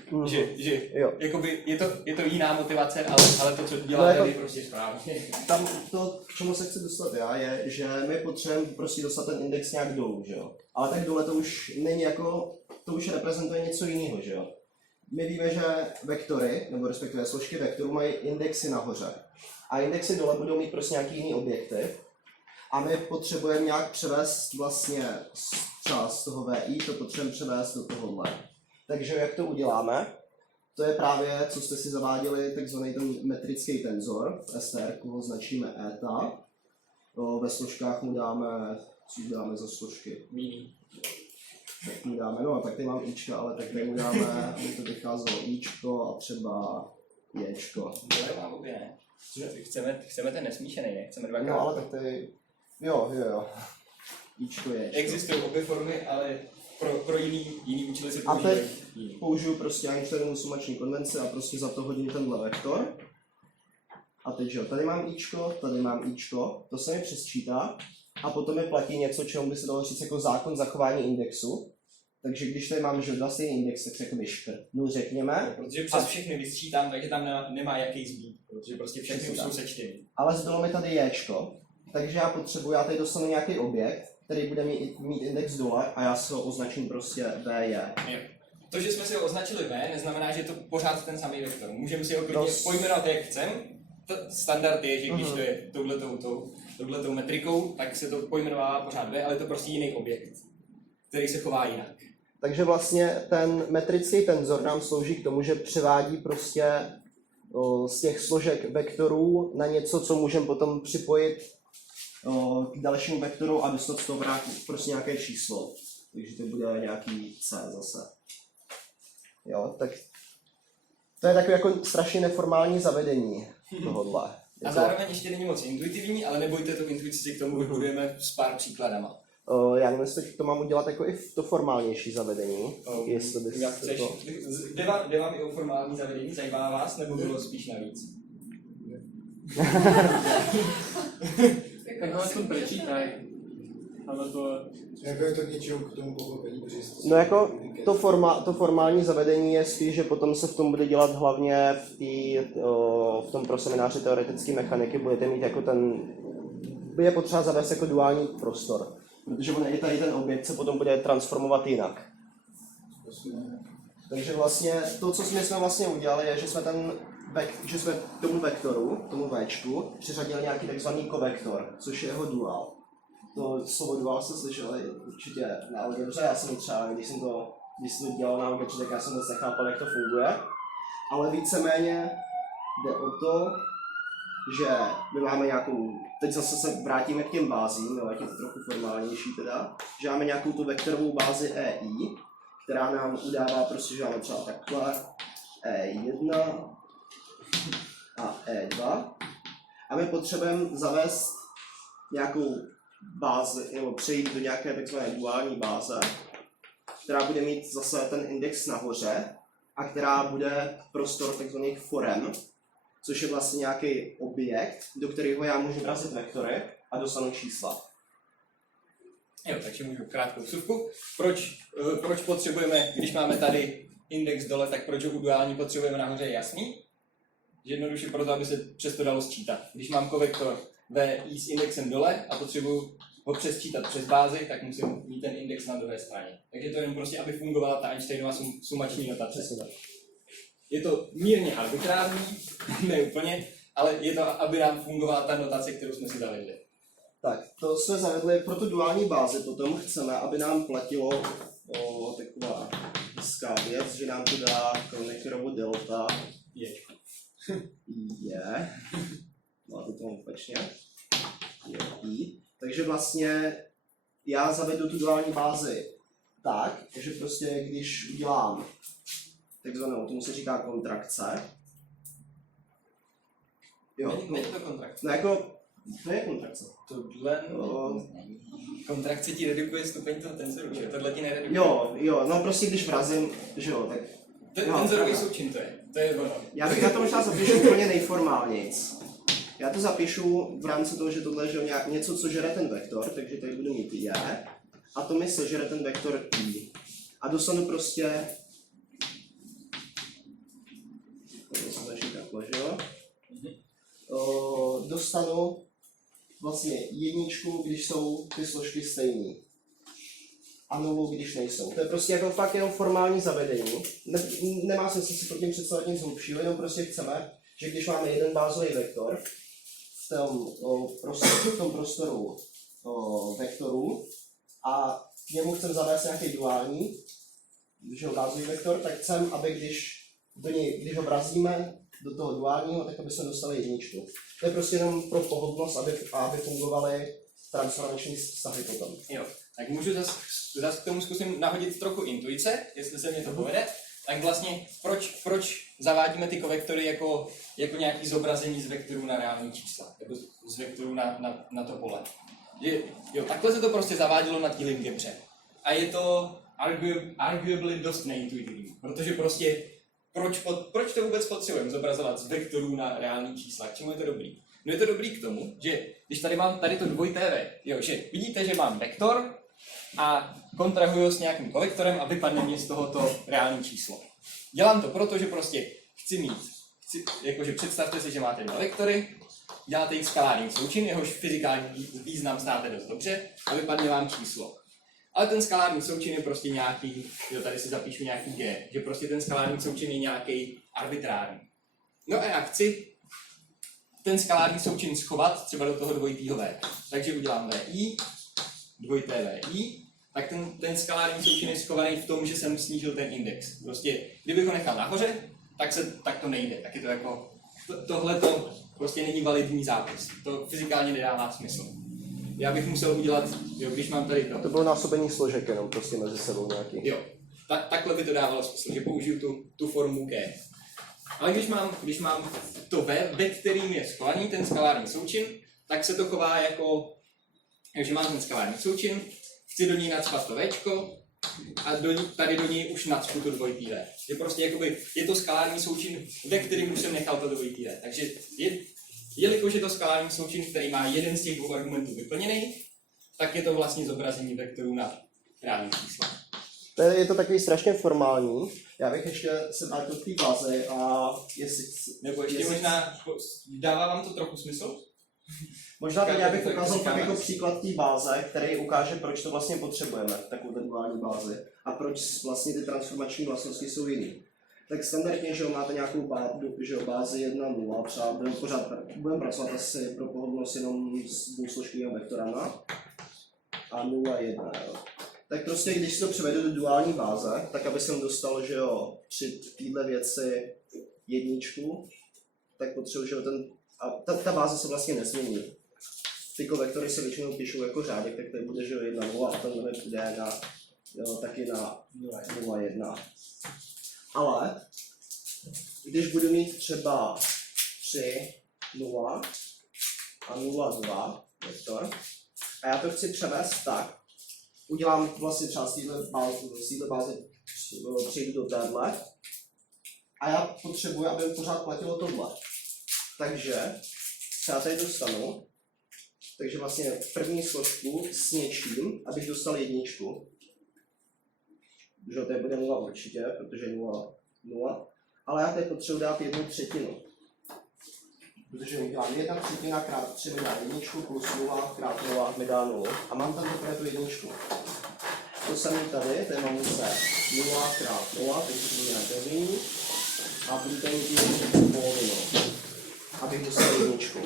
že jakoby je to jiná motivace, ale to, co děláme, je prostě správně. Tam to, k čemu se chci dostat já, je, že my potřebujeme prostě dostat ten index nějak dolů, že jo. Ale tak dole to už není jako, to už reprezentuje něco jiného, že jo. My víme, že vektory, nebo respektive složky vektorů mají indexy nahoře. A indexy dole budou mít prostě nějaký jiný objekty. A my potřebujeme nějak převést vlastně část toho VI, to potřebujeme převést do tohohle. Takže jak to uděláme? To je právě, co jste si zaváděli, takzvaný ten metrický tenzor. V STR označíme eta. Ve složkách mu dáme, co dáme za složky? Mu dáme, no tak tady mám ička, ale tak tady mu dáme, aby to vycházelo ičko a třeba ječko. To mám obě, ne? Chceme ten nesmíšený, ne? Chceme dvakrát. No ale tak tady, jo. Ičko je. Existují obě formy, ale pro jiný účely se a používají. teď použiju prostě Einsteinovou sumační konvenci a prostě za to hodím tenhle vektor. A teď jo, tady mám ičko, to se mi přesčítá a potom mi platí něco, čemu by se dalo říct jako zákon zachování indexu. Takže když tady mám dva stejný index, tak se jakoby škrtnu, řekněme. Protože přes všechny vysčítám, takže tam nemá jaký zbýt, protože prostě všechny už jsou sečteny. Ale zbylo mi tady ječko, takže já tady dostanu nějaký objekt, který bude mít index dole a já si ho označím prostě VJ. To, že jsme si ho označili V, neznamená, že je to pořád ten samý vektor. Můžeme si ho klidně pojmenovat, jak chceme. Standard je, že když to je touhletou metrikou, tak se to pojmenovává pořád V, ale je to prostě jiný objekt, který se chová jinak. Takže vlastně ten metrický tenzor nám slouží k tomu, že převádí prostě z těch složek vektorů na něco, co můžeme potom připojit k dalšímu vektoru a dostat z toho prostě nějaké číslo. Takže to bude nějaký C zase. Jo, tak to je takové jako strašně neformální zavedení tohohle. A zároveň ještě není moc intuitivní, ale nebojte, tu intuici si k tomu vybudujeme s pár příkladama. Já nevím, jestli to mám udělat jako i v to formálnější zavedení. Jestli bys jak chceš. to... Jde vám i o formální zavedení? Zajímá vás, nebo bylo spíš navíc? Tak to prečítaj. Jako je to k něčemu k tomu pochopení? No jako to formální zavedení je spíš, že potom se v tom bude dělat hlavně v tom pro semináři teoretické mechaniky budete mít jako bude potřeba zavést jako duální prostor. Protože on i tady ten objekt se potom bude transformovat jinak. Takže vlastně to, co jsme vlastně udělali, je, že jsme tomu vektoru, tomu Včku, přiřadili nějaký takzvaný kovektor, což je jeho duál. To slovo dual jste slyšeli určitě na algebře, já jsem třeba, když jsem to dělal na algebře, tak já jsem moc nechápal, jak to funguje. Ale víceméně jde o to, že my máme nějakou, teď zase se vrátíme k těm bázím, jo, ať je to trochu formálnější teda, že máme nějakou tu vektorovou bázi EI, která nám udává prostě, že máme třeba takhle E1 a E2 a my potřebujeme zavést nějakou bázi, nebo přejít do nějaké takzvané duální báze, která bude mít zase ten index nahoře a která bude prostor takzvaných forem, což je vlastně nějaký objekt, do kterého já můžu vrazit vektory a dostanu čísla. Jo, takže můžu krátkou vsuvku. Proč potřebujeme, když máme tady index dole, tak proč ho u duální potřebujeme nahoře, je jasný? Jednoduše proto, aby se přesto dalo sčítat. Když mám kovektor VI s indexem dole a potřebuji ho přesčítat přes bázi, tak musím mít ten index na druhé straně. Takže to je jenom prostě, aby fungovala ta Einsteinova sumační notace. Je to mírně arbitrární, ne úplně, ale je to, aby nám fungovala ta notace, kterou jsme si zavedli. Tak, to jsme zavedli pro tu duální bázi, potom chceme, aby nám platilo taková hezká věc, že nám to dá konektorovo delta je. Máte to opačně. Je i. Takže vlastně já zavedu tu duální bázi tak, že prostě když udělám takzvanou, tomu se říká kontrakce. Jo. Není to kontrakce. No jako, to je kontrakce. Tohle kontrakce ti redukuje stupeň toho tenzoru, že? Tohle ti neredukuje. Jo, no prostě když vrazím, že jo, tak... Tenzorový součin to je ono. Já bych na to možná zapíšu úplně nejformálnějc. Já to zapíšu v rámci toho, že tohle je něco, co žere ten vektor, takže tady budu mít je, a to mi sežere ten vektor i. A dostanu prostě... To se začne takhle, že jo? Dostanu vlastně jedničku, když jsou ty složky stejné. A novou, když nejsou. To je prostě jako fakt jenom formální zavedení. Nemá smysl si pod tím představit nic hlubšího, jenom prostě chceme, že když máme jeden bázový vektor v tom prostoru vektorů a k němu chceme zavést nějaký duální, když je bázový vektor, tak chceme, aby když ho vrazíme do toho duálního, tak aby jsme dostali jedničku. To je prostě jenom pro pohodlnost, aby fungovaly transformační vztahy potom. Jo, tak můžu zase k tomu zkusím nahodit trochu intuice, jestli se mě to povede. Tak vlastně proč zavádíme ty kovektory jako nějaký zobrazení z vektorů na reální čísla, nebo z vektorů na to pole. Jo, takhle se to prostě zavádělo na té algebře. A je to arguably dost neintuitivní, protože prostě proč to vůbec potřebujeme zobrazovat z vektorů na reální čísla? K čemu je to dobrý? No je to dobrý k tomu, že když tady mám to dvojité V, jo, že vidíte, že mám vektor a kontrahuju s nějakým kovektorem a vypadne mi z tohoto reální číslo. Dělám to proto, že prostě jakože představte si, že máte dva vektory, děláte jich skalární součin, jehož fyzikální význam znáte dost dobře a vypadne vám číslo. Ale ten skalární součin je prostě nějaký, jo, tady si zapíšu nějaký G, že prostě ten skalární součin je nějaký arbitrární. No a já chci ten skalární součin schovat třeba do toho dvojitýho V. Takže udělám VI, dvojité VI, tak ten skalární součin je schovaný v tom, že jsem snížil ten index. Prostě, kdybych ho nechal nahoře, tak to nejde. Tak je to jako, tohleto prostě není validní zápis. To fyzikálně nedává smysl. Já bych musel udělat, jo, když mám tady to. To bylo násobení složek jenom prostě mezi sebou nějaký. Jo, takhle by to dávalo smysl, že použiju tu formu G. Ale když mám to V, ve kterým je schovaný ten skalární součin, tak se to chová jako, že mám ten skalární součin, chci do něj nacpat to Včko a tady do něj už nacpu to dvojitý V. Je prostě jakoby, je to skalární součin, ve kterým už jsem nechal to dvojitý V. Takže jelikož je to skalární součin, který má jeden z těch dvou argumentů vyplněný, tak je to vlastně zobrazení vektorů na reální čísla. Je to takový strašně formální. Já bych ještě se vrátil k té bázi a možná, dává vám to trochu smysl? Možná tak já bych ukázal fakt jako příklad té báze, který ukáže, proč to vlastně potřebujeme, takovou duální bázi, a proč vlastně ty transformační vlastnosti jsou jiný. Tak standardně, že máte nějakou bázi 1,0, třeba budeme pracovat asi pro pohodlnost jenom s dvousložkovými vektorama. a 0, 1, jo. Tak prostě, když si to převedu do duální báze, tak aby jsem dostal, že jo, při téhle věci jedničku, tak potřebuji, že jo, ta báze se vlastně nezmění. Ty vektory se většinou píšou jako řádek, tak tady bude, že jo, 1, 0 a ten limit jde na, jo, taky na 0, 1. Ale když budu mít třeba 3, 0 a 0, 2 vektor a já to chci převést tak, udělám vlastně třeba z této báze přejdu do téhle a já potřebuji, aby mi pořád platilo tohle. Takže já tady dostanu, takže vlastně první složku s něčím, abych dostal jedničku. Že tady bude 0 určitě, protože 0, 0. Ale já tady potřebuji dát 1/3. Protože mi dělám 1/3 krát 3 mi dá jedničku plus 0 krát 0 mi dá 0. A mám tam teprve tu jedničku. To samé tady mám zase 0 krát 0, takže to bude nemění. A budu tady mít polovinu, abych dostal jedničku.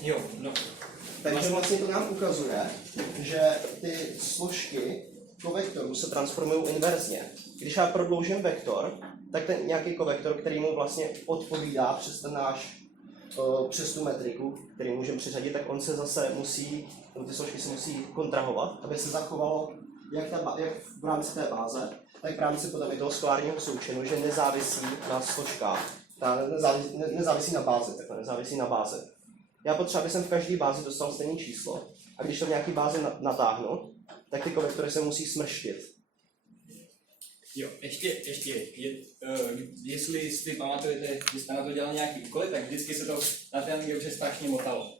Jo, no. Takže vlastně to nám ukazuje, že ty složky kovektorů se transformují inverzně. Když já prodloužím vektor, tak ten nějaký kovektor, který mu vlastně odpovídá přes ten přes tu metriku, který můžeme přiřadit, tak on se zase musí, ty složky se musí kontrahovat, aby se zachovalo jak v rámci té báze, tak v rámci potom i toho skolárního součinu, že nezávisí na složkách, nezávisí na bázi, takhle nezávisí na bázi. Já potřebuji, aby jsem v každé bázi dostal stejné číslo a když to v nějaké bázi natáhnu, tak ty kovektory se musí smrštit. Jo, jestli si pamatujete, když jste na to dělal nějaký úkoly, tak vždycky se to na té algebře strašně motalo.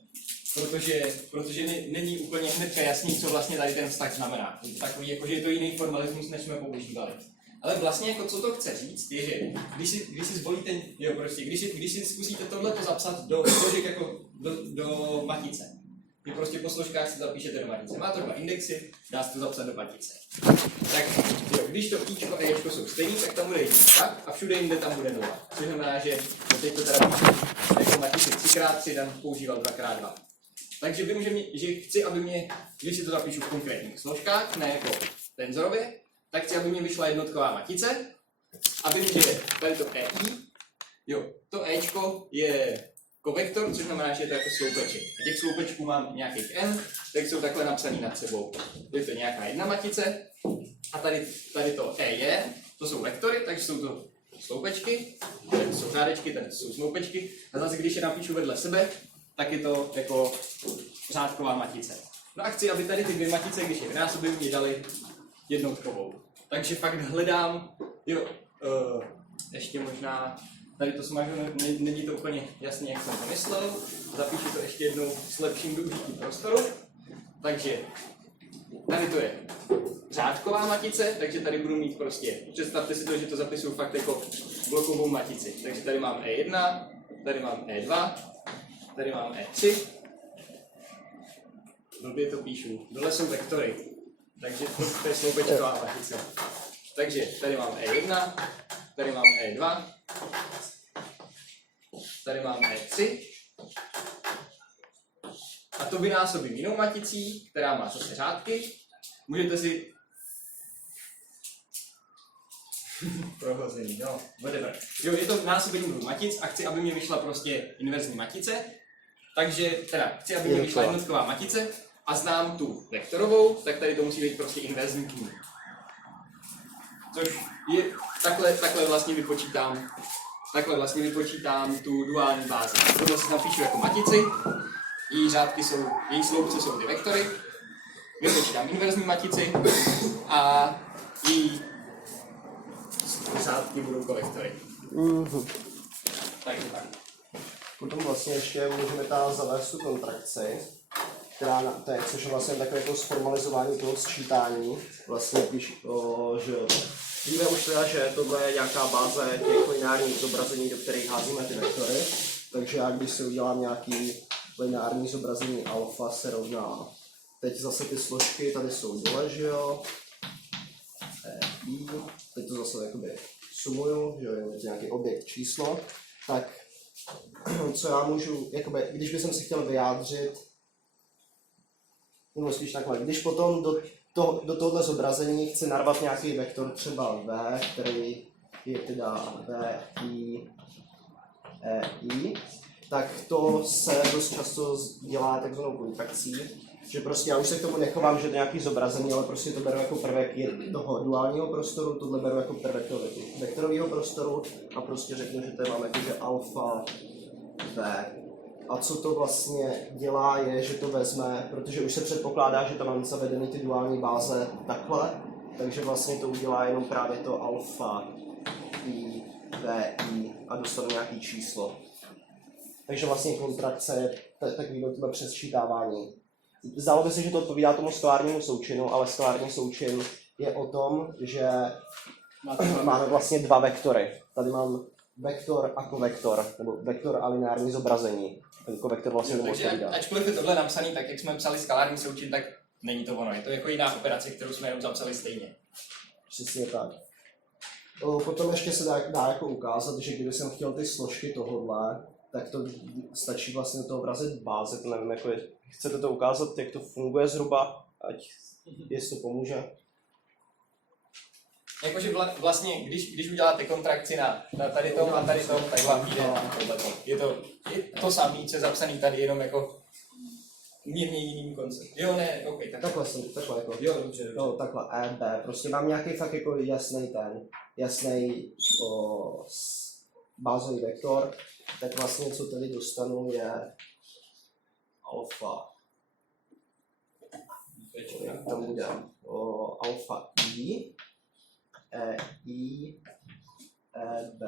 Protože není úplně hned jasný, co vlastně tady ten vztah znamená. Je to takový, jako, že je to jiný formalismus, než jsme používali. Ale vlastně, jako, co to chce říct, je, že když si zvolíte, jo, prostě, když si zkusíte tohleto zapsat do složek jako do matice, vy prostě po složkách si zapíšete do matice. Má to 2 indexy, dá se to zapsat do matice. Tak jo, když to ičko a ječko jsou stejný, tak tam bude jednička a všude jinde tam bude 0. Což znamená, že teď to teda píšu jako matici 3x3, tam používal 2x2. Takže vím, že chci, aby mě, když si to zapíšu v konkrétních složkách, ne jako tenzorově, tak chci, aby mě vyšla jednotková matice a vím, že tady to EI, jo, to Ečko je kovektor, což znamená, že je to jako sloupeček. A těch sloupečků mám nějakých n, tak jsou takhle napsaný nad sebou. Je to nějaká jedna matice a tady to E je, to jsou vektory, takže jsou to sloupečky, tady jsou řádečky, tady jsou sloupečky a zase když je napíšu vedle sebe, tak je to jako řádková matice. No a chci, aby tady ty 2 matice, když je vynásobím, mě dali jednotkovou. Takže fakt hledám, jo, ještě možná, tady to smažu, není to úplně jasně, jak jsem to myslel, zapíšu to ještě jednou s lepším využitím prostoru. Takže tady to je řádková matice, takže tady budu mít prostě, představte si to, že to zapisuju fakt jako blokovou matici. Takže tady mám E1, tady mám E2, tady mám E3, blbě to píšu, dole jsou vektory, takže to je sloupečková matice. Takže tady mám E1, tady mám E2, tady mám E3 a to vynásobím jinou maticí, která má zase řádky. Můžete si prohození, no, whatever. Jo, je to násobení 2 matic a chci, aby mě vyšla prostě inverzní matice. Takže teda chci, aby mě vyšla jednotková matice a znám tu vektorovou, tak tady to musí být prostě inverzní tým. Což je, takhle vlastně vypočítám tu duální bázi. Tohle si napíšu jako matici, její sloupce jsou ty vektory, vypočítám inverzní matici a její řádky budou kovektory. Takže tak. Potom vlastně ještě můžeme zavést tu kontrakci, což je vlastně takové jako zformalizování toho sčítání. Vlastně že víme už teda, že tohle je nějaká báze těch lineárních zobrazení, do kterých házíme ty vektory. Takže já když si udělám nějaký lineární zobrazení alfa se rovná. Teď zase ty složky tady jsou dole, že jo. Teď to zase jakoby sumuju, že jo, je nějaký objekt číslo. Tak co já můžu, jakoby, když bych si chtěl vyjádřit nebo spíš takhle, když potom do tohohle zobrazení chci narvat nějaký vektor třeba v, který je teda v, i, e, i, tak to se dost často dělá takzvanou kontrakcí, že prostě já už se k tomu nechovám, že to je nějaký zobrazení, ale prostě to beru jako prvek toho duálního prostoru, tohle beru jako prvek toho vektorového prostoru a prostě řeknu, že to mám jakože alfa v. A co to vlastně dělá je, že to vezme, protože už se předpokládá, že tam mám zavedeny ty duální báze takhle, takže vlastně to udělá jenom právě to alfa i, v, i a dostanu nějaký číslo. Takže vlastně kontrakce je takový přesčítávání. Zdálo by se, že to odpovídá tomu skalárnímu součinu, ale skalární součin je o tom, že máme vlastně dva vektory. Tady mám vektor a kovektor, nebo vektor a lineární zobrazení. Ten kovektor vlastně tomu odpovídá. Ačkoliv je tohle napsaný tak, jak jsme psali skalární součin, tak není to ono. Je to jako jiná operace, kterou jsme jenom zapsali stejně. Přesně tak. Potom ještě se dá jako ukázat, že kdyby jsem chtěl ty složky tohodle, tak to stačí vlastně do toho vrazit báze, to nevím, jako chcete to ukázat, jak to funguje zhruba, ať jestli to pomůže. Jakože vlastně, když uděláte kontrakci na tady tom a tady tom, tak vám vyjde tohleto. Je to samé, co je zapsaný tady, jenom jako mírně jiným koncem. Jo, ne, ok, tak. Takhle jako. Jo, dobře. No, takhle, E, B, prostě mám nějaký fakt jako jasný bázový vektor, tak vlastně co tady dostanu je alfa. Jak tam bude? Alfa I, E, I, E, B.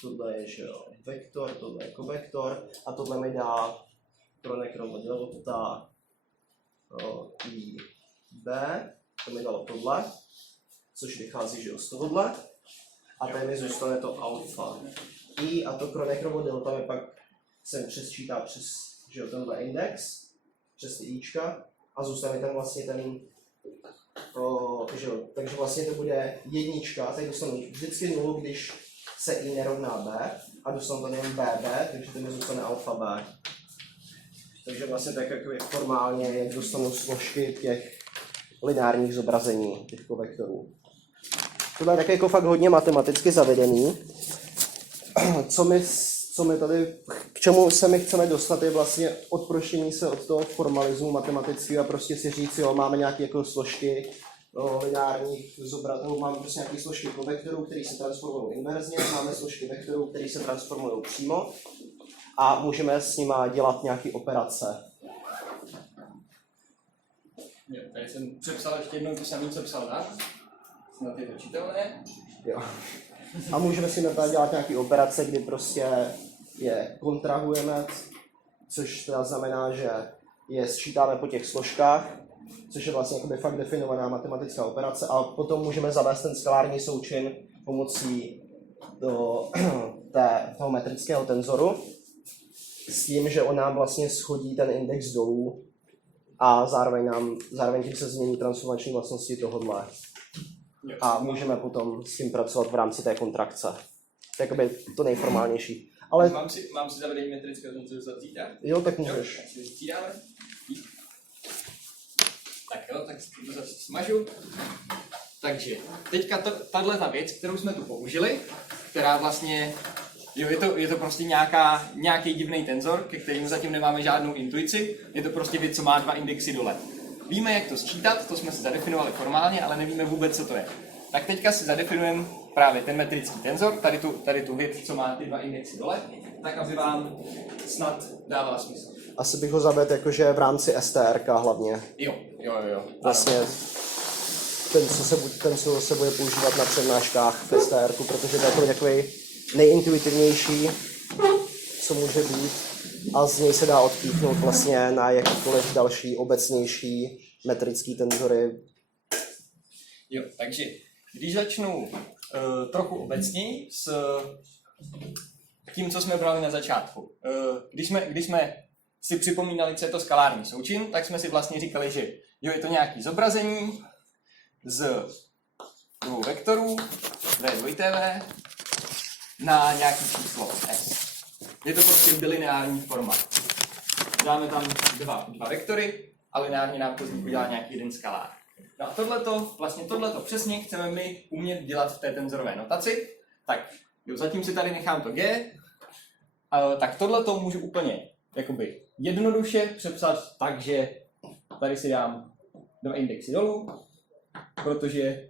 Tohle je, že jo, vektor, tohle je kovektor a tohle mi dá Kronekrova delta I, B, to mi dalo tohle, což vychází, že jo, z tohohle. A tady mi zůstane to alfa I a to Kronekrovo delta mi pak sem přesčítá přes, že jo, tenhle index, přes ty Ička a zůstane tam vlastně ten, že jo, takže vlastně to bude jednička, tady dostanu vždycky nulu, když se I nerovná B a dostanu tam jen BB, takže to mi zůstane alfa B. Takže vlastně tak jako formálně, jak dostanu složky těch lineárních zobrazení, těch vektorů. Tohle je tak jako fakt hodně matematicky zavedený. Co my tady, k čemu se my chceme dostat, je vlastně odproštění se od toho formalismu matematického a prostě si říct, jo, máme nějaké jako složky lineárních zobrazení, máme prostě nějaké složky vektorů, které se transformují inverzně, máme složky vektorů, které se transformují přímo a můžeme s nimi dělat nějaké operace. Jo, tady jsem přepsal ještě jednou to samé, co psal tak. Snad je to čitelné. Jo. A můžeme si na to dělat nějaké operace, kdy prostě je kontrahujeme, což teda znamená, že je sčítáme po těch složkách, což je vlastně jakoby fakt definovaná matematická operace a potom můžeme zavést ten skalární součin pomocí toho metrického tenzoru s tím, že on nám vlastně schodí ten index dolů a zároveň tím se změní transformační vlastnosti tohodle. A můžeme potom s tím pracovat v rámci té kontrakce. To je jakoby to nejformálnější. Ale Mám si zavedení metrického tenzoru zavzít, tak? jo, tak můžeš. Tak si střídáme. Tak jo, tak to zase smažu. Takže, teďka tahle ta věc, kterou jsme tu použili, která vlastně, jo, je to prostě nějaký divný tenzor, ke kterému zatím nemáme žádnou intuici, je to prostě věc, co má 2 indexy dole. Víme, jak to sčítat, to jsme si zadefinovali formálně, ale nevíme vůbec, co to je. Tak teďka si zadefinujeme právě ten metrický tenzor, tady tu věc, co má ty 2 indexy dole, tak aby vám snad dávala smysl. Asi bych ho zavedl jakože v rámci STRK hlavně. Jo. Vlastně ten, co se bude používat na přednáškách v STRku, protože to je takový nejintuitivnější, co může být. A z něj se dá odpíchnout vlastně na jakýkoliv další obecnější metrický tenzory. Jo, takže když začnu trochu obecněji s tím, co jsme brali na začátku. Když jsme si připomínali, co je to skalární součin, tak jsme si vlastně říkali, že jo, je to nějaké zobrazení z 2 vektorů, V2TV, na nějaké číslo S. Je to prostě bilineární forma. Dáme tam dva vektory, a lineárně nám to z nich udělá nějaký jeden skalár. No a tohleto přesně chceme my umět dělat v té tenzorové notaci. Tak jo, zatím si tady nechám to G, tak tohleto můžu úplně jakoby jednoduše přepsat tak, že tady si dám 2 indexy dolů, protože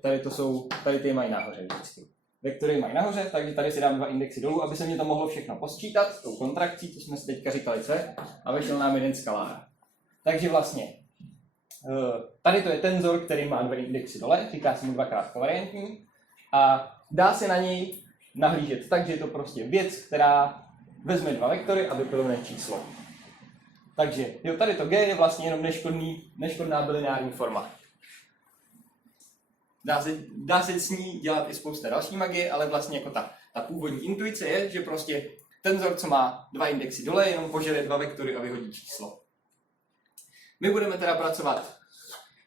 tady ty mají nahoře vždycky. Vektory mají nahoře, takže tady si dám 2 indexy dolů, aby se mě to mohlo všechno posčítat tou kontrakcí, co jsme si teďka říkali C, a vešel nám jeden skalár. Takže vlastně tady to je tenzor, který má 2 indexy dole, říká se mu 2x kovariantní a dá se na něj nahlížet tak, že je to prostě věc, která vezme 2 vektory a vyplivne číslo. Takže jo, tady to G je vlastně jenom neškodná bilineární forma. Dá se s ní dělat i spousta další magie, ale vlastně jako ta původní intuice je, že prostě tenzor, co má 2 indexy dole, jenom požere 2 vektory a vyhodí číslo. My budeme teda pracovat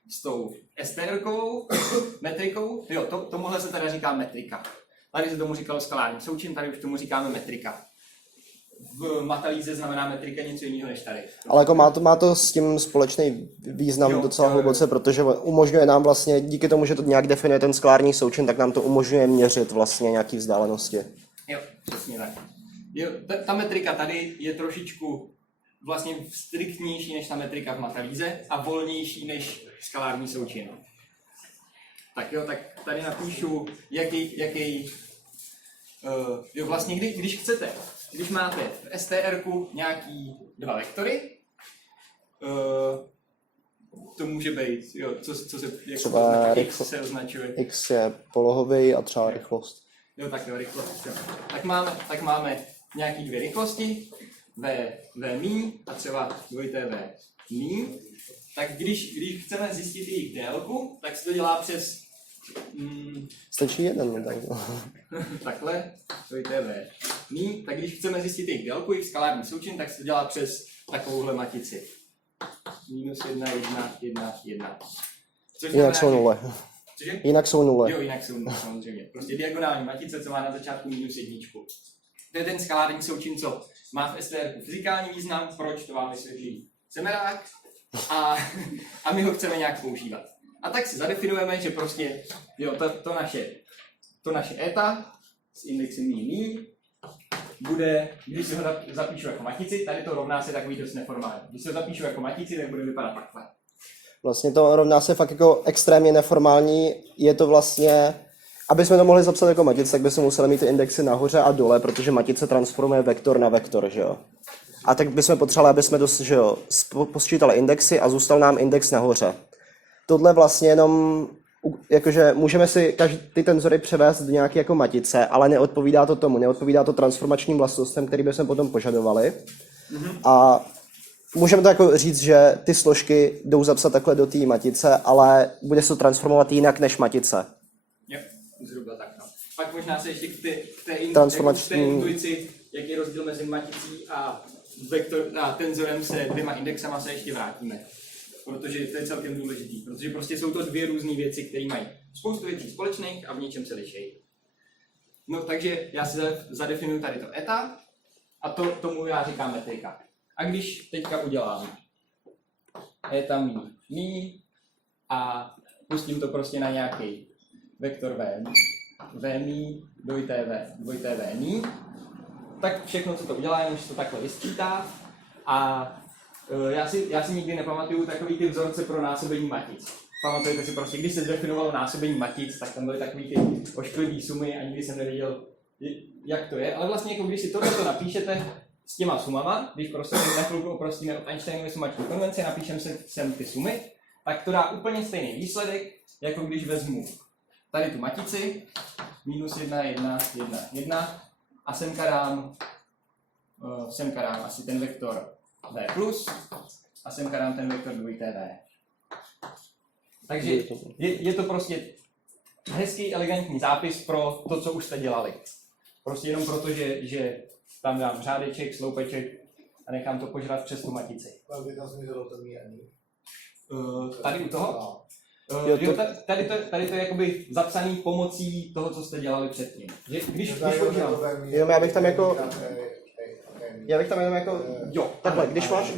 s tou STR-kovou metrikou. Jo, tomuhle se teda říká metrika. Tady se tomu říkalo skalární součin, tady už tomu říkáme metrika. V Matalíze znamená metrika něco jiného než tady. Ale jako má to s tím společný význam docela hluboce, protože umožňuje nám vlastně, díky tomu, že to nějak definuje ten skalární součin, tak nám to umožňuje měřit vlastně nějaký vzdálenosti. Jo, přesně tak. Jo, ta metrika tady je trošičku vlastně striktnější než ta metrika v Matalíze a volnější než skalární součin. Tak jo, tak tady napíšu, jo, vlastně když chcete, když máte v STR-ku nějaký 2 vektory, to může být, jo, co se, jak třeba X se označuje. X je polohový a třeba rychlost. Jo, tak jo, rychlost. Jo. Tak máme nějaký 2 rychlosti, V míň a třeba dvojité V míň. Tak když chceme zjistit jejich délku, tak se to dělá přes Stačí jeden, tak. takhle, dvojité V míň. Tak když chceme zjistit jejich délku, jejich skalární součin, tak se to dělá přes takovouhle matici. -1, 1, 1, 1. Jinak jsou nule. Cože? Jinak jsou nule. Jo, jinak jsou nule, samozřejmě. Prostě diagonální matice, co má na začátku -1. To je ten skalární součin, co má v STR fyzikální význam, proč to vám vysvětlí Semerák a my ho chceme nějak používat. A tak si zadefinujeme, že prostě jo, to naše eta s indexem míň bude, když si ho zapíšu jako matici, tady to rovná se takový dost neformální. Když si ho zapíšu jako matici, tak bude vypadat takhle. Vlastně to rovná se fakt jako extrémně neformální, je to vlastně, aby jsme to mohli zapsat jako matice, tak bychom museli mít ty indexy nahoře a dole, protože matice transformuje vektor na vektor, že jo. A tak bychom potřebovali, aby jsme posčítali indexy a zůstal nám index nahoře. Tohle vlastně jenom, jakože můžeme si ty tenzory převést do nějaké jako matice, ale neodpovídá to tomu, neodpovídá to transformačním vlastnostem, který bychom potom požadovali. A můžeme to jako říct, že ty složky jdou zapsat takhle do té matice, ale bude se to transformovat jinak než matice. Jo, zhruba tak, no. Pak možná se ještě k té intuici, jak je rozdíl mezi maticí a tenzorem se 2 indexama se ještě vrátíme. Protože to je celkem důležitý, protože prostě jsou to 2 různé věci, které mají spoustu věcí společných a v něčem se liší. No takže já si zadefinuju tady to eta a tomu já říkám metrika. A když teďka udělám eta míň a pustím to prostě na nějaký vektor v míň, dvojité v míň, tak všechno, co to udělá, jenom se to takhle vysčítá a já si nikdy nepamatuju takový ty vzorce pro násobení matic. Pamatujete si prostě, když se zdefinovalo násobení matic, tak tam byly takový ty ošklivý sumy a nikdy jsem nevěděl, jak to je. Ale vlastně jako když si tohle napíšete s těma sumama, když prostě na chvilku oprostíme od Einsteinovy sumační konvence, napíšeme sem ty sumy, tak to dá úplně stejný výsledek, jako když vezmu tady tu matici, -1, 1, 1, 1 a semka dám asi ten vektor V plus a semka dám ten vektor dvojité V. Takže je to prostě hezký, elegantní zápis pro to, co už jste dělali. Prostě jenom proto, že tam dám řádeček, sloupeček a nechám to požrat přes tu matici. Tady u toho? Tady to je jakoby zapsaný pomocí toho, co jste dělali předtím. Když to udělám... Já bych tam jenom jako... Jo, takhle, když máš...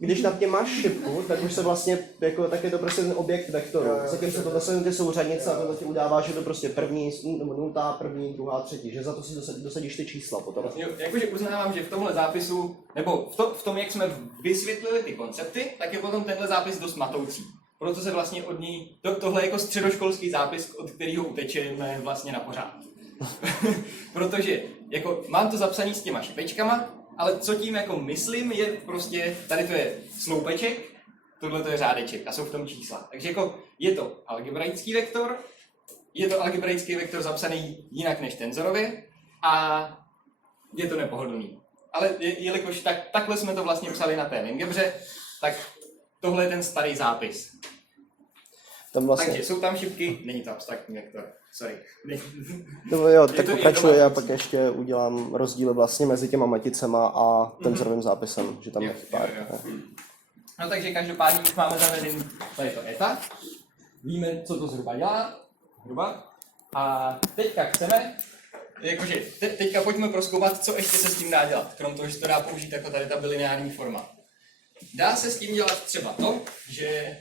když nad tím máš šipku, tak už se vlastně, jako, tak je to prostě ten objekt vektoru. Zatímco to jsou ty souřadnice a to ti udává, že to prostě první, nebo nultá, první, druhá, třetí, že za to si dosadíš ty čísla potom. Jo, jakože uznávám, že v tomhle zápisu, nebo v tom, jak jsme vysvětlili ty koncepty, tak je potom tenhle zápis dost matoucí. Proto se vlastně od ní, tohle je jako středoškolský zápis, od kterého utečeme vlastně na pořád. Protože jako, mám to zapsaný s těma šipečkama, ale co tím jako myslím je prostě, tady to je sloupeček, tohle to je řádeček a jsou v tom čísla. Takže jako je to algebraický vektor, je to algebraický vektor zapsaný jinak než tenzorově a je to nepohodlný. Ale jelikož takhle jsme to vlastně psali na té Lingebře, tak tohle je ten starý zápis. Tam vlastně... Takže jsou tam šipky, není to abstraktní vektor. Sorry. No jo, tak Je to pokračuje, já pak ještě udělám rozdíly vlastně mezi těma maticema a tenzorovým zápisem, že tam je pár. No takže každopádně už máme zavedený tady to eta. Víme, co to zhruba dělá. A teďka chceme, jakože teďka pojďme prozkoumat, co ještě se s tím dá dělat. Krom toho, že to dá použít jako tady ta bilineární forma. Dá se s tím dělat třeba to, že...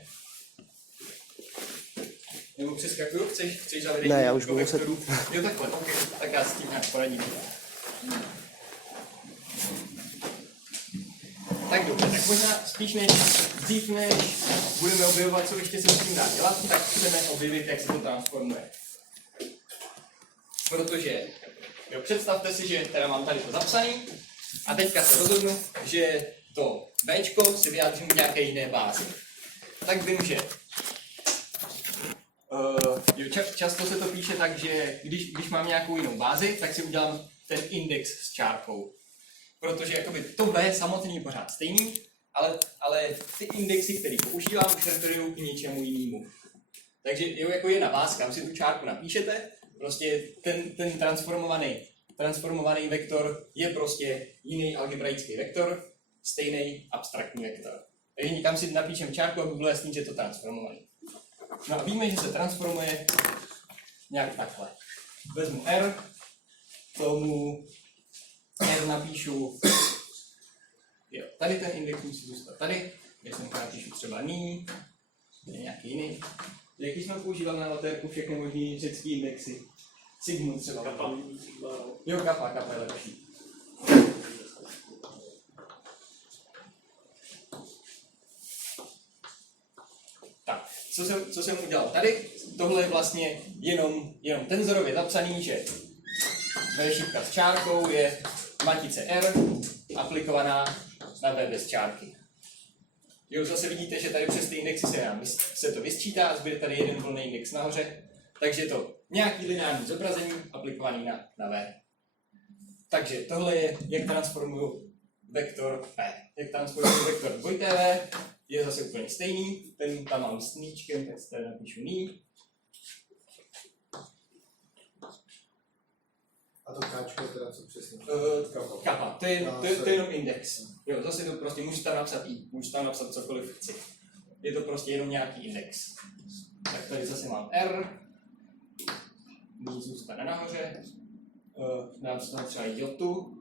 Nebo přeskakuju? Chceš zavedení? Ne, já už budu muset jít. Jo, takhle, ok, tak já s tím nějak poradím. Tak dobře, tak možná spíš dřív než budeme objevovat, co ještě se s tím dá dělat, tak chceme objevit, jak se to transformuje. Protože, jo, představte si, že teda mám tady to zapsaný a teďka se rozhodnu, že to Bčko si vyjádřím v nějaké jiné bázi. Tak vím, že často se to píše tak, že když mám nějakou jinou bázi, tak si udělám ten index s čárkou. Protože jakoby to B samotný je pořád stejný, ale ty indexy, které používám, už referují k něčemu jinému. Takže jako jedna báz, kam si tu čárku napíšete, prostě ten transformovaný vektor je prostě jiný algebraický vektor, stejný abstraktní vektor. Takže někam si napíšem čárku, aby bylo jasný, že je to transformovaný. No a víme, že se transformuje nějak takhle. Vezmu R, tomu R napíšu, jo, tady ten index musí zůstat tady, já jsem napíšu třeba nyní, je nějaký jiný. Jaký jsme používali na latérku všechny možný řecký indexy? Sigmund třeba. Kappa. Jo, kappa je lepší. Tak, co jsem udělal tady? Tohle je vlastně jenom tenzorově zapsaný, že V šipka s čárkou je matice R aplikovaná na V bez čárky. Jo, zase vidíte, že tady přes ty indexy se to vysčítá a zbyde tady jeden volný index nahoře, takže je to nějaký lineární zobrazení aplikovaný na V. Takže tohle je, jak transformuju vektor P. Jak transformuju vektor 2V, je zase úplně stejný, ten tam mám s níčkem, tak si tady napíšu ní. A to káčko teda co přesně? Kappa, to je jenom index. Jo, zase to prostě můžu tam napsat i, můžu tam napsat cokoliv chci. Je to prostě jenom nějaký index. Tak tady zase mám R, ní zůstane nahoře, dám si tam třeba jotu,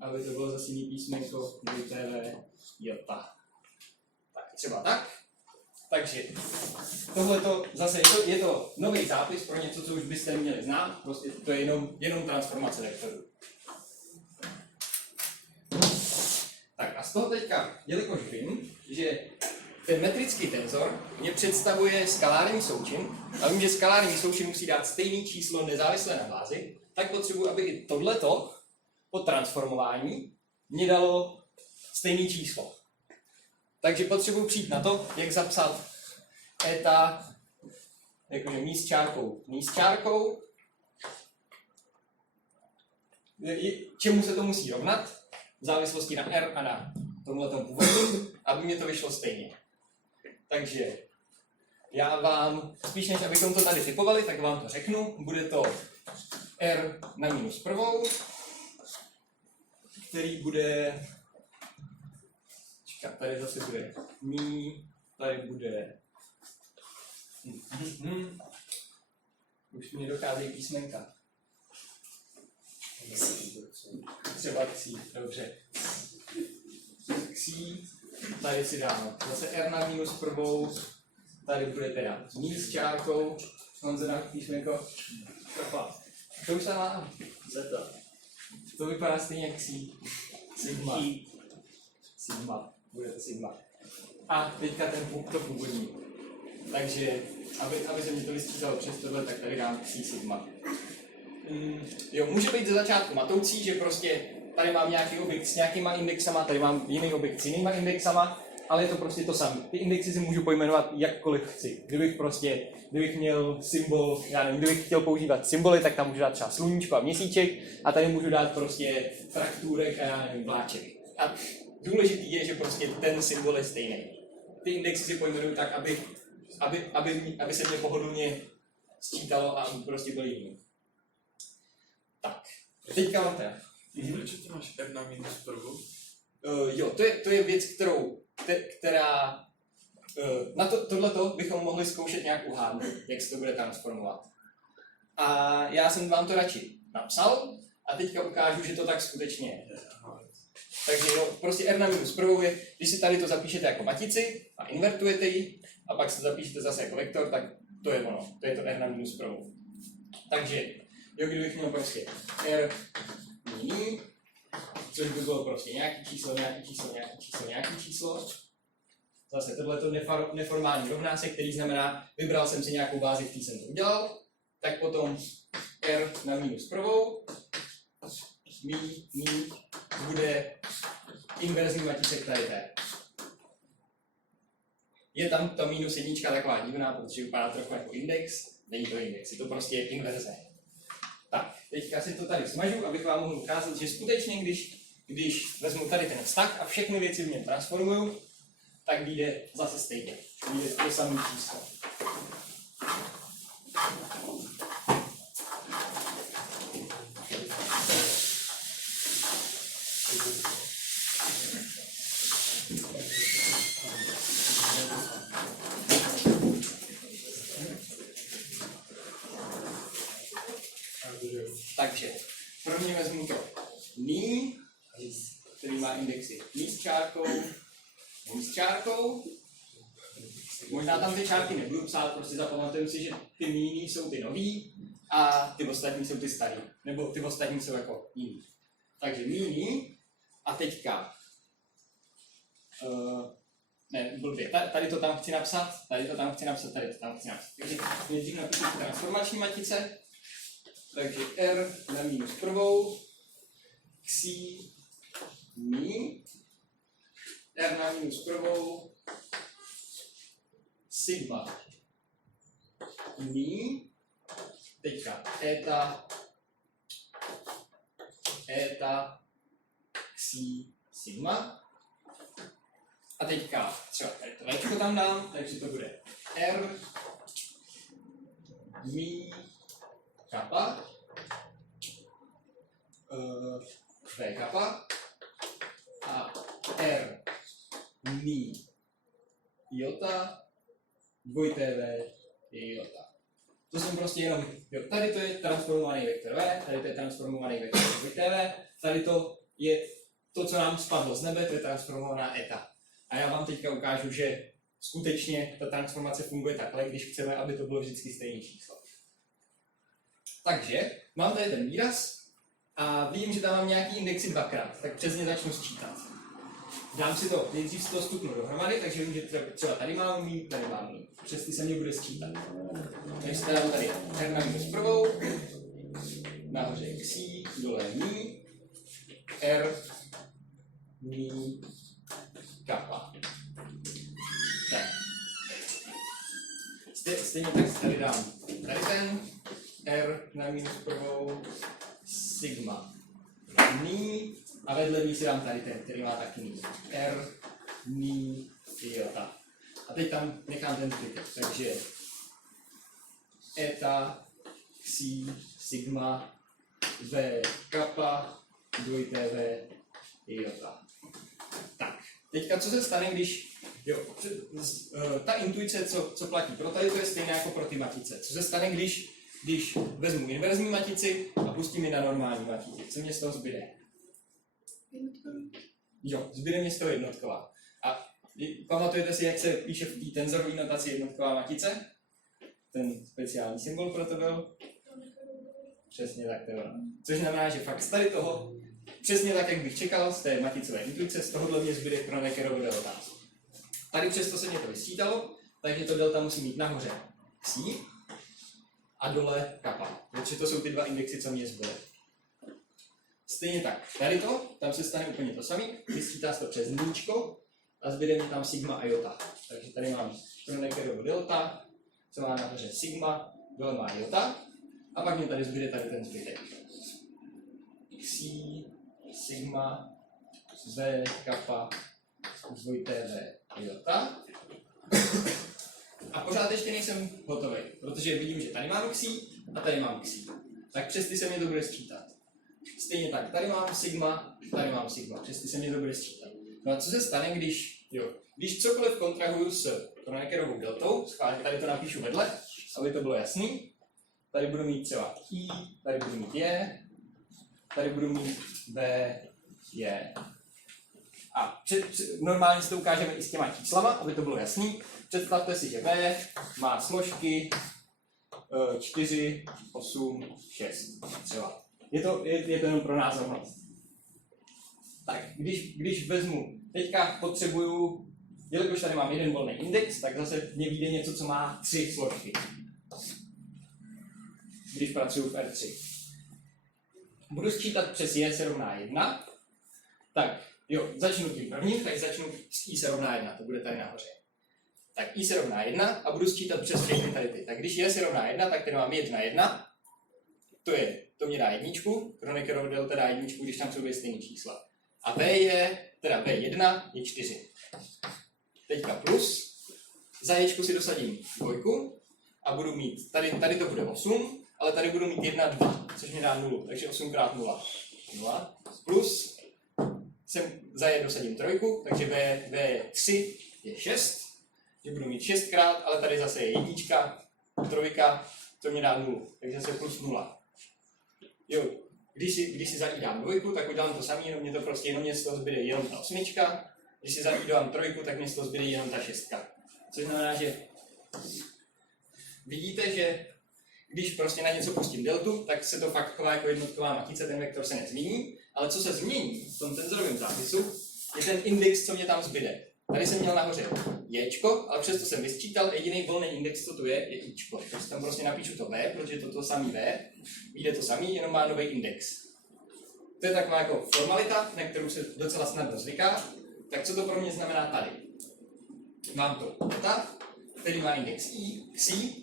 aby to bylo zase jiný písmenko, 2TV, jota. Tak třeba tak. Takže tohleto zase je to nový zápis pro něco, co už byste měli znát, prostě to je jenom transformace vektorů. Tak a z toho teďka, jelikož vím, že ten metrický tenzor mě představuje skalární součin a vím, že skalární součin musí dát stejné číslo nezávislé na bázi, tak potřebuji, aby i tohleto po transformování mě dalo stejné číslo. Takže potřebuji přijít na to, jak zapsat eta, jakože ní s čárkou, čemu se to musí rovnat, v závislosti na R a na tomhletom původu, aby mě to vyšlo stejně. Takže já vám, spíš než abychom to tady typovali, tak vám to řeknu, bude to R na minus prvou, který bude, tady zase bude ní, tady bude, už mi docházejí písmenka. Třeba ksí, dobře. Ksí, tady si dáme zase R na minus prvou, tady bude teda s čárkou, Honze dám písmenko, to už tam má zeta. To vypadá stejně jak sigma. Sigma, bude to sigma. A teďka to původní. Takže, aby se mi to vystřídalo přes tohle, tak tady dám psí sigma. Jo, může být ze začátku matoucí, že prostě tady mám nějaký objekt s nějakýma indexama, tady mám jiný objekt s jinýma indexama, ale je to prostě to samé. Ty indexy si můžu pojmenovat jakkoliv chci. Kdybych měl symbol, já nevím, kdybych chtěl používat symboly, tak tam můžu dát třeba sluníčko a měsíček a tady můžu dát prostě fraktůrek a já nevím, vláček. A důležitý je, že prostě ten symbol je stejný. Ty indexy si pojmenuju tak, aby se mě pohodlně sčítalo a prostě byl jiný. Tak, teďka mám teda. Proč ty máš R na minus prvou? Jo, to je věc, která na tohleto bychom mohli zkoušet nějak uhádnout, jak se to bude transformovat. A já jsem vám to radši napsal a teďka ukážu, že to tak skutečně je. Takže jo, prostě R na minus prvou je, když si tady to zapíšete jako matici a invertujete ji a pak si to zapíšete zase jako vektor, tak to je ono, to je to R na minus prvou. Takže, jo, kdybych měl prostě R jiný, což by bylo prostě nějaký číslo, nějaký číslo. Zase tohleto neformální rovnásek, který znamená, vybral jsem si nějakou bázi, který jsem to udělal, tak potom R na minus prvou, bude inverzní matisek tady té. Je tam ta minus jednička taková divná, protože vypadá trochu jako index, není to index, je to prostě inverze. Tak, teďka si to tady smažu, abych vám mohl ukázat, že skutečně, když vezmu tady ten vztah a všechny věci v něm transformuju, tak vyjde zase stejně. Vyjde to samé číslo. Takže první vezmu to ní, který má indexy ní s čárkou. Možná tam ty čárky nebudu psát, prostě zapamatujem si, že ty míní jsou ty nový a ty ostatní jsou ty starý. Nebo ty ostatní jsou jako jiný. Takže míní a teďka ne, blbě, tady to tam chci napsat, tady to tam chci napsat. Takže nejdřív napíšu transformační matice. Takže R na minus prvou, xí, mí, R na minus prvou, sigma, mí, teďka eta, xí, sigma. A teďka třeba tady to léčko tam dám, takže to bude R, mí, kappa, V kappa a R mí iota, dvojité V je iota. To jsou prostě jenom, jo, tady to je transformovaný vektor V, tady to je transformovaný vektor dvojité V, tady to je to, co nám spadlo z nebe, to je transformovaná eta. A já vám teďka ukážu, že skutečně ta transformace funguje takhle, když chceme, aby to bylo vždycky stejné číslo. Takže mám tady ten výraz a vím, že tam mám nějaký indexy dvakrát, tak přesně začnu sčítat. Dám si to, nejdřív si to stupnu dohromady, takže vím, že třeba tady mám mít, tady mám mít. Přes ty se mě bude sčítat. Takže si dám tady R na minus prvou, nahoře xí, dole mí, R, mí, kappa. Tak. Stejně tak si tady dám tady ten R na minus prvou, sigma, ní a vedle ní si dám tady ten, který má taky ní. R, ní, iota. A teď tam nechám ten zbytek, takže eta, xí, sigma, v, kappa, dvojité v, iota. Tak, teďka co se stane, když, jo, ta intuice, co platí pro tady, to je stejné jako pro ty matice. Co se stane, když vezmu inverzní matici a pustím ji na normální matici. Co mě z toho zbyde? Jo, zbyde mě z toho jednotková. A Pamatujete si, jak se píše v té tenzorové notaci jednotková matice? Ten speciální symbol pro to byl? Přesně tak to bylo. Což znamená, že fakt z tady toho, přesně tak, jak bych čekal, z té maticové intuice, z tohohle mě zbyde Kronekerovo delta. Tady přesto se mě to vysčítalo, takže to delta musí mít nahoře psi a dole kappa. Protože to jsou ty dva indexy, co mě zbyly. Stejně tak, tady to, tam se stane úplně to samé, vysčítá se to přes níčko a zbyde mi tam sigma a jota. Takže tady mám Kronekerovo delta, co má nahoře sigma, dole má jota, a pak mě tady zbyde tady ten zbytek. Psi, sigma, v, kappa, dvojité v, jota. A pořád ještě nejsem hotový, protože vidím, že tady mám ksí a tady mám ksí. Tak přes ty se mě to bude sčítat. Stejně tak, tady mám sigma, přes ty se mě to bude sčítat. No a co se stane, když cokoliv kontrahuju s Kronekerovou deltou, schválně tady to napíšu vedle, aby to bylo jasný. Tady budu mít třeba i, tady budu mít je, tady budu mít b, je. A normálně si to ukážeme i s těma číslama, aby to bylo jasný. Představte si, že b má složky 4, 8, 6 třeba. Je to jenom pro názornost. Tak, když vezmu, teďka potřebuju, jelikož tady mám jeden volný index, tak zase mě vyjde něco, co má 3 složky. Když pracuji v R3. Budu sčítat přes je se rovná 1. Tak, začnu tím prvním, tak začnu s i se rovná 1, to bude tady nahoře. Tak i se rovná 1 a budu sčítat přes všechny tady ty. Tak když je se rovná 1, tak tady mám 1, 1. To mě dá jedničku, Kronekerova delta dá jedničku, když tam jsou dvě stejné čísla. A B1 je 4. Teďka plus, za ječku si dosadím 2 a budu mít, tady to bude 8, ale tady budu mít 1, 2, což mě dá 0, takže 8 krát 0. 0 plus, sem za je dosadím 3, takže B3 je 6, že budu mít 6 krát, ale tady zase je jednička, 3, to mě dá 0, takže zase plus 0. Když si za i dám 2, tak udělám to samé, jenom mě z toho zbyde jenom ta 8. Když si za i dám 3, tak mě z toho zbyde jenom ta 6. Což znamená, že vidíte, že když prostě na něco pustím deltu, tak se to fakt chová jako jednotková matice, ten vektor se nezmění, ale co se změní v tom tenzorovém zápisu, je ten index, co mě tam zbyde. Tady jsem měl nahoře jčko, ale přesto jsem vysčítal, jediný volný index, co tu je ičko. Takže tam prostě napíšu to v, protože je to samý v, vyjde to samý, jenom má nový index. To je taková jako formalita, na kterou se docela snadno zvyká. Tak co to pro mě znamená tady? Mám to delta, který má index i, xi,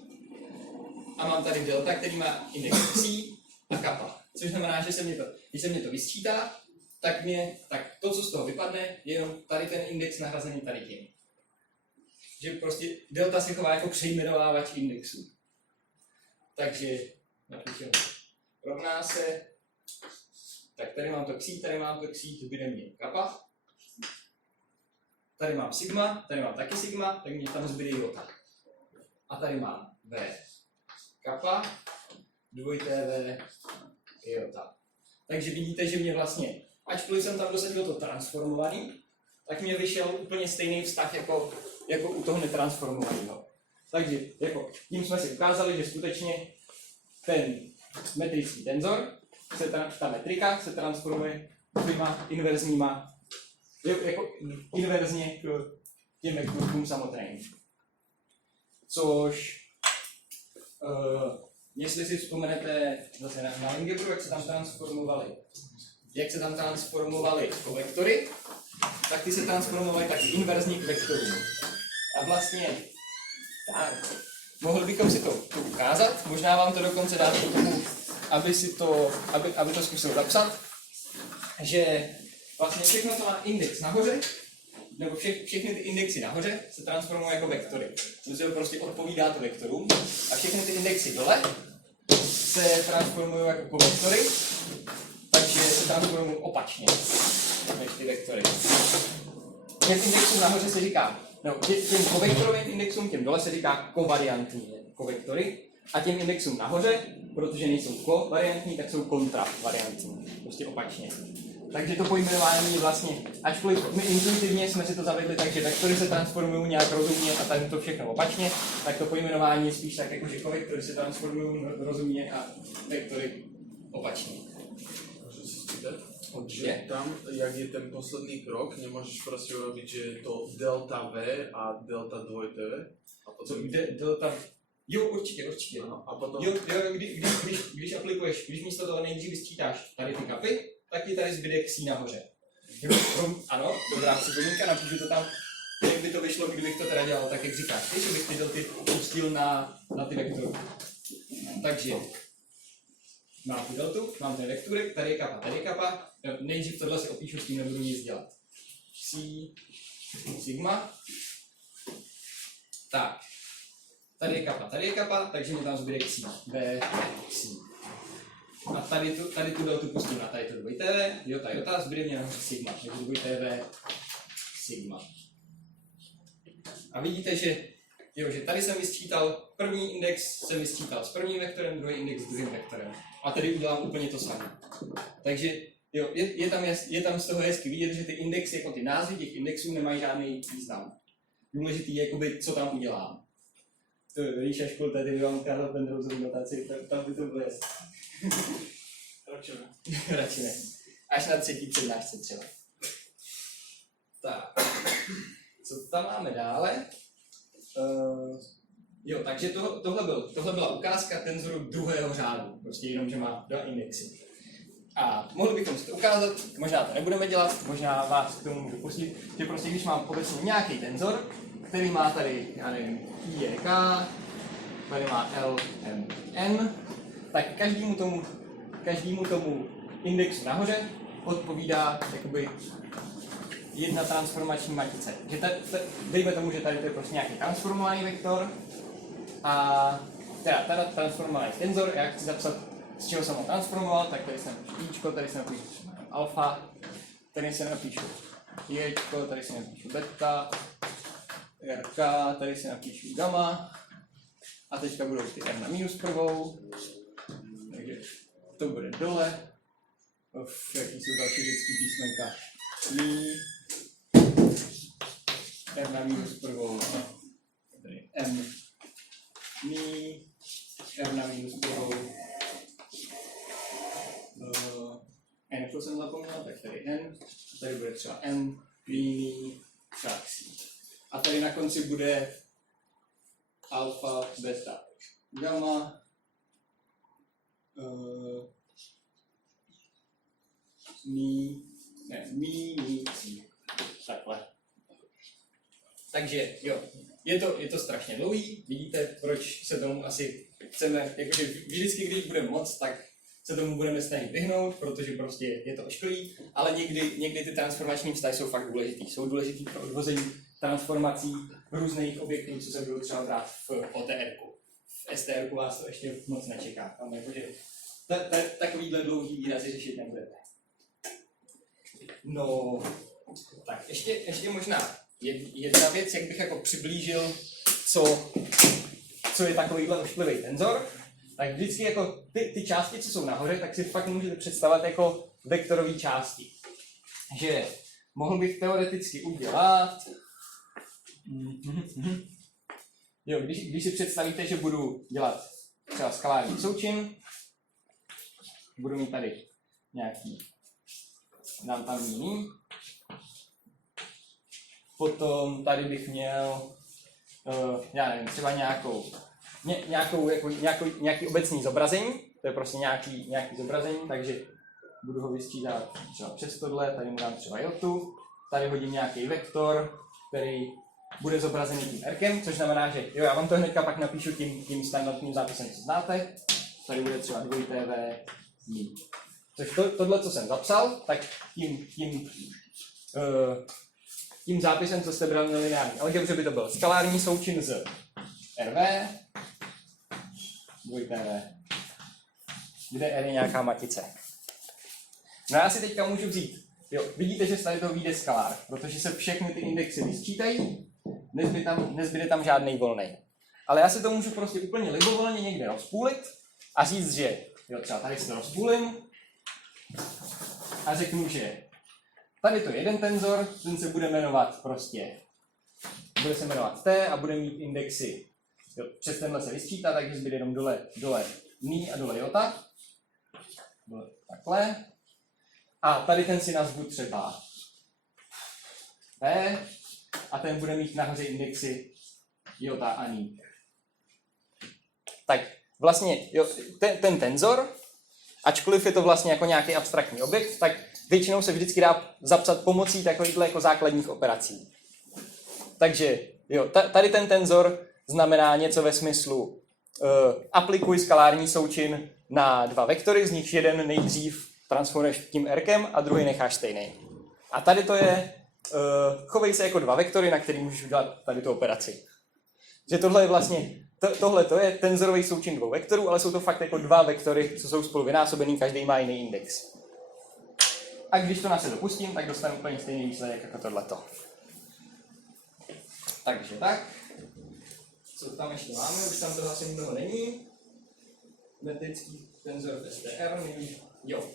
a mám tady delta, který má index xi a kappa. Což znamená, že když se mě to vysčítá, tak to, co z toho vypadne, je jenom tady ten index nahrazený tady tím. Že prostě delta se chová jako přejmenovávač indexů. Takže napíšeme, rovná se, tak tady mám to xi, zbyde mě kappa. Tady mám sigma, tady mám taky sigma, tak mě tam zbyde jota. A tady mám v kappa, dvojité v jota. Takže vidíte, že mě vlastně, ačkoliv jsem tam dosadil to transformovaný, tak mě vyšel úplně stejný vztah jako u toho netransformovaného. Takže tím jsme si ukázali, že skutečně ten metrický tenzor, ta metrika se transformuje dvěma inverzníma, jako inverzně k těm vektorům samotným. Což, jestli si vzpomenete zase na algebru, jak se tam transformovaly kovektory, tak ty se transformovaly taky inverzně k vektorům. A vlastně, tak, mohli bychom si to ukázat, možná vám to dokonce dát k tomu, aby to zkusil zapsat, že vlastně všechno, co má index nahoře, nebo všechny ty indexy nahoře se transformují jako vektory. To prostě odpovídá to vektorům. A všechny ty indexy dole se transformují jako kovektory, takže se transformují opačně než ty vektory. Těm indexům nahoře se říká, těm kovektorovým indexům, těm dole se říká kovariantní kovektory, a těm indexům nahoře, protože nejsou kovariantní, tak jsou kontravariantní, prostě opačně. Takže to pojmenování je vlastně, ačkoliv my intuitivně jsme si to zavedli tak, že vektory se transformují nějak rozumně a tady to všechno opačně, tak to pojmenování je spíš tak, jako že vektory se transformují rozumně a vektory opačně. Můžu si spýtať? Určitě. Že tam, jak je ten posledný krok, nemôžeš proste urobiť, že je to delta V a delta 2TV? A Co potom... delta? Jo, určitě. Ano, a potom... Jo, když aplikuješ, když místo toho nejdřív sčítáš tady ty kapy, tak ti tady zbyde ksí nahoře. Ano, dobrá připomínka, napíšu to tam, jak by to vyšlo, kdybych to teda dělal tak, jak říkáš ty, že bych ty delty pustil na ty vektory. Takže mám tu deltu, mám ten vektorek, tady je kapa, nejdřív tohle si opíšu, s tím nebudu nic dělat. Psi, sigma. Tak, tady je kapa, takže mi tam zbyde ksí, b, ksí. A tady tu deltu pustím na tady to 2TV, jota, zbyde mě nahoře sigma, takže 2TV, sigma. A vidíte, že tady jsem vysčítal, první index jsem vysčítal s prvním vektorem, druhý index s druhým vektorem. A tady udělám úplně to samé. Takže jo, je tam z toho hezky vidět, že ty indexy, jako ty názvy těch indexů nemají žádný význam. Důležitý je, jakoby, co tam udělám. To je Ríša škol, tady by vám ukázal ten rozumí notaci, tam by to bylo jasný. Radši ne. Až na třetí přednášce třeba. Tak. Co tam máme dále? Jo, takže tohle byla ukázka tenzoru druhého řádu. Prostě jenom, že má dva indexy. A mohli bychom si to ukázat, možná to nebudeme dělat, možná vás k tomu můžu pustit, že prostě když mám obecně nějaký tenzor, který má tady, já nevím, I je K, tady má L, M, N, tak každému tomu indexu nahoře odpovídá jakoby jedna transformační matice. Že dejme tomu, že tady to je prostě nějaký transformovaný vektor a teda transformovaný tenzor, já chci zapsat, z čeho jsem ho transformoval, tak tady jsem Ičko, tady jsem napíšu alfa, tady jsem napíšu Jčko, tady jsem napíšu beta, RK, tady jsem napíšu gamma a teďka budou ty R na minus prvou, takže to bude dole. Jaký jsou další řecký písmenka? Mi, R na minus prvou, tady M, mi, R na minus prvou, N to jsem zapomněl, tak tady N, tady bude třeba M, mi, tak a tady na konci bude alfa, beta, gamma, mi, si. Takhle. Takže jo, je to strašně dlouhý, vidíte, proč se tomu asi chceme, jakože vždycky, když budeme moc, tak se tomu budeme snažit vyhnout, protože prostě je to ošklivý, ale někdy ty transformační vztahy jsou fakt důležitý. Jsou důležitý pro odvození transformací různých objektů, co se budou třeba brát v OTR-ku. V STR-ku vás to ještě moc nečeká. Tam jakože takovýhle dlouhý výrazy řešit nebudete. No, tak ještě možná jedna věc, jak bych jako přiblížil, co je takovýhle ošklivý tenzor. Tak vždycky jako ty části, co jsou nahoře, tak si fakt můžete představit jako vektorové části. Že mohl bych teoreticky udělat... Jo, když si představíte, že budu dělat třeba skalární součin, budu mít tady nějaký, dám tam jiný, potom tady bych měl, já nevím, třeba nějaký obecný zobrazení, to je prostě nějaký zobrazení, takže budu ho vysčítat třeba přes tohle, tady mu dám třeba jotu, tady hodím nějaký vektor, který bude zobrazený tím R-kem, což znamená, že jo, já vám to hnedka pak napíšu tím standardním zápisem, co znáte, tady bude třeba 2TV, což tohle, co jsem zapsal, tak tím zápisem, co jste brali na lineární algebře, by to byl skalární součin z RV, 2TV, kde R je nějaká matice. No já si teďka můžu vzít, jo, vidíte, že z tady to vyjde skalár, protože se všechny ty indexy vysčítají, nezbyde tam žádný volnej. Ale já si to můžu prostě úplně libovolně někde rozpůlit a říct, že jo, třeba tady si to rozpůlím a řeknu, že tady to je jeden tenzor, ten se bude jmenovat prostě, bude se jmenovat T a bude mít indexy. Jo, přes tenhle se vysčítá, takže zbyde jenom dole ní a dole jota. Dole takhle. A tady ten si nazvu třeba P a ten bude mít nahoře indexy jota a ní. Tak vlastně jo, ten tenzor, ačkoliv je to vlastně jako nějaký abstraktní objekt, tak většinou se vždycky dá zapsat pomocí takovýchhle jako základních operací. Takže jo, tady ten tenzor znamená něco ve smyslu aplikuj skalární součin na dva vektory, z nichž jeden nejdřív transformuješ tím R-kem a druhý necháš stejný. A tady to je chovej se jako dva vektory, na který můžeš udělat tady tu operaci. Že tohle je vlastně tohle to je tenzorový součin dvou vektorů, ale jsou to fakt jako dva vektory, co jsou spolu vynásobený, každý má jiný index. A když to na se dopustím, tak dostanu úplně stejný výsledek jako tohleto. Takže tak. Co tam ještě máme? Už tam toho asi mnoho není. Metrický tenzor v STR. Jo.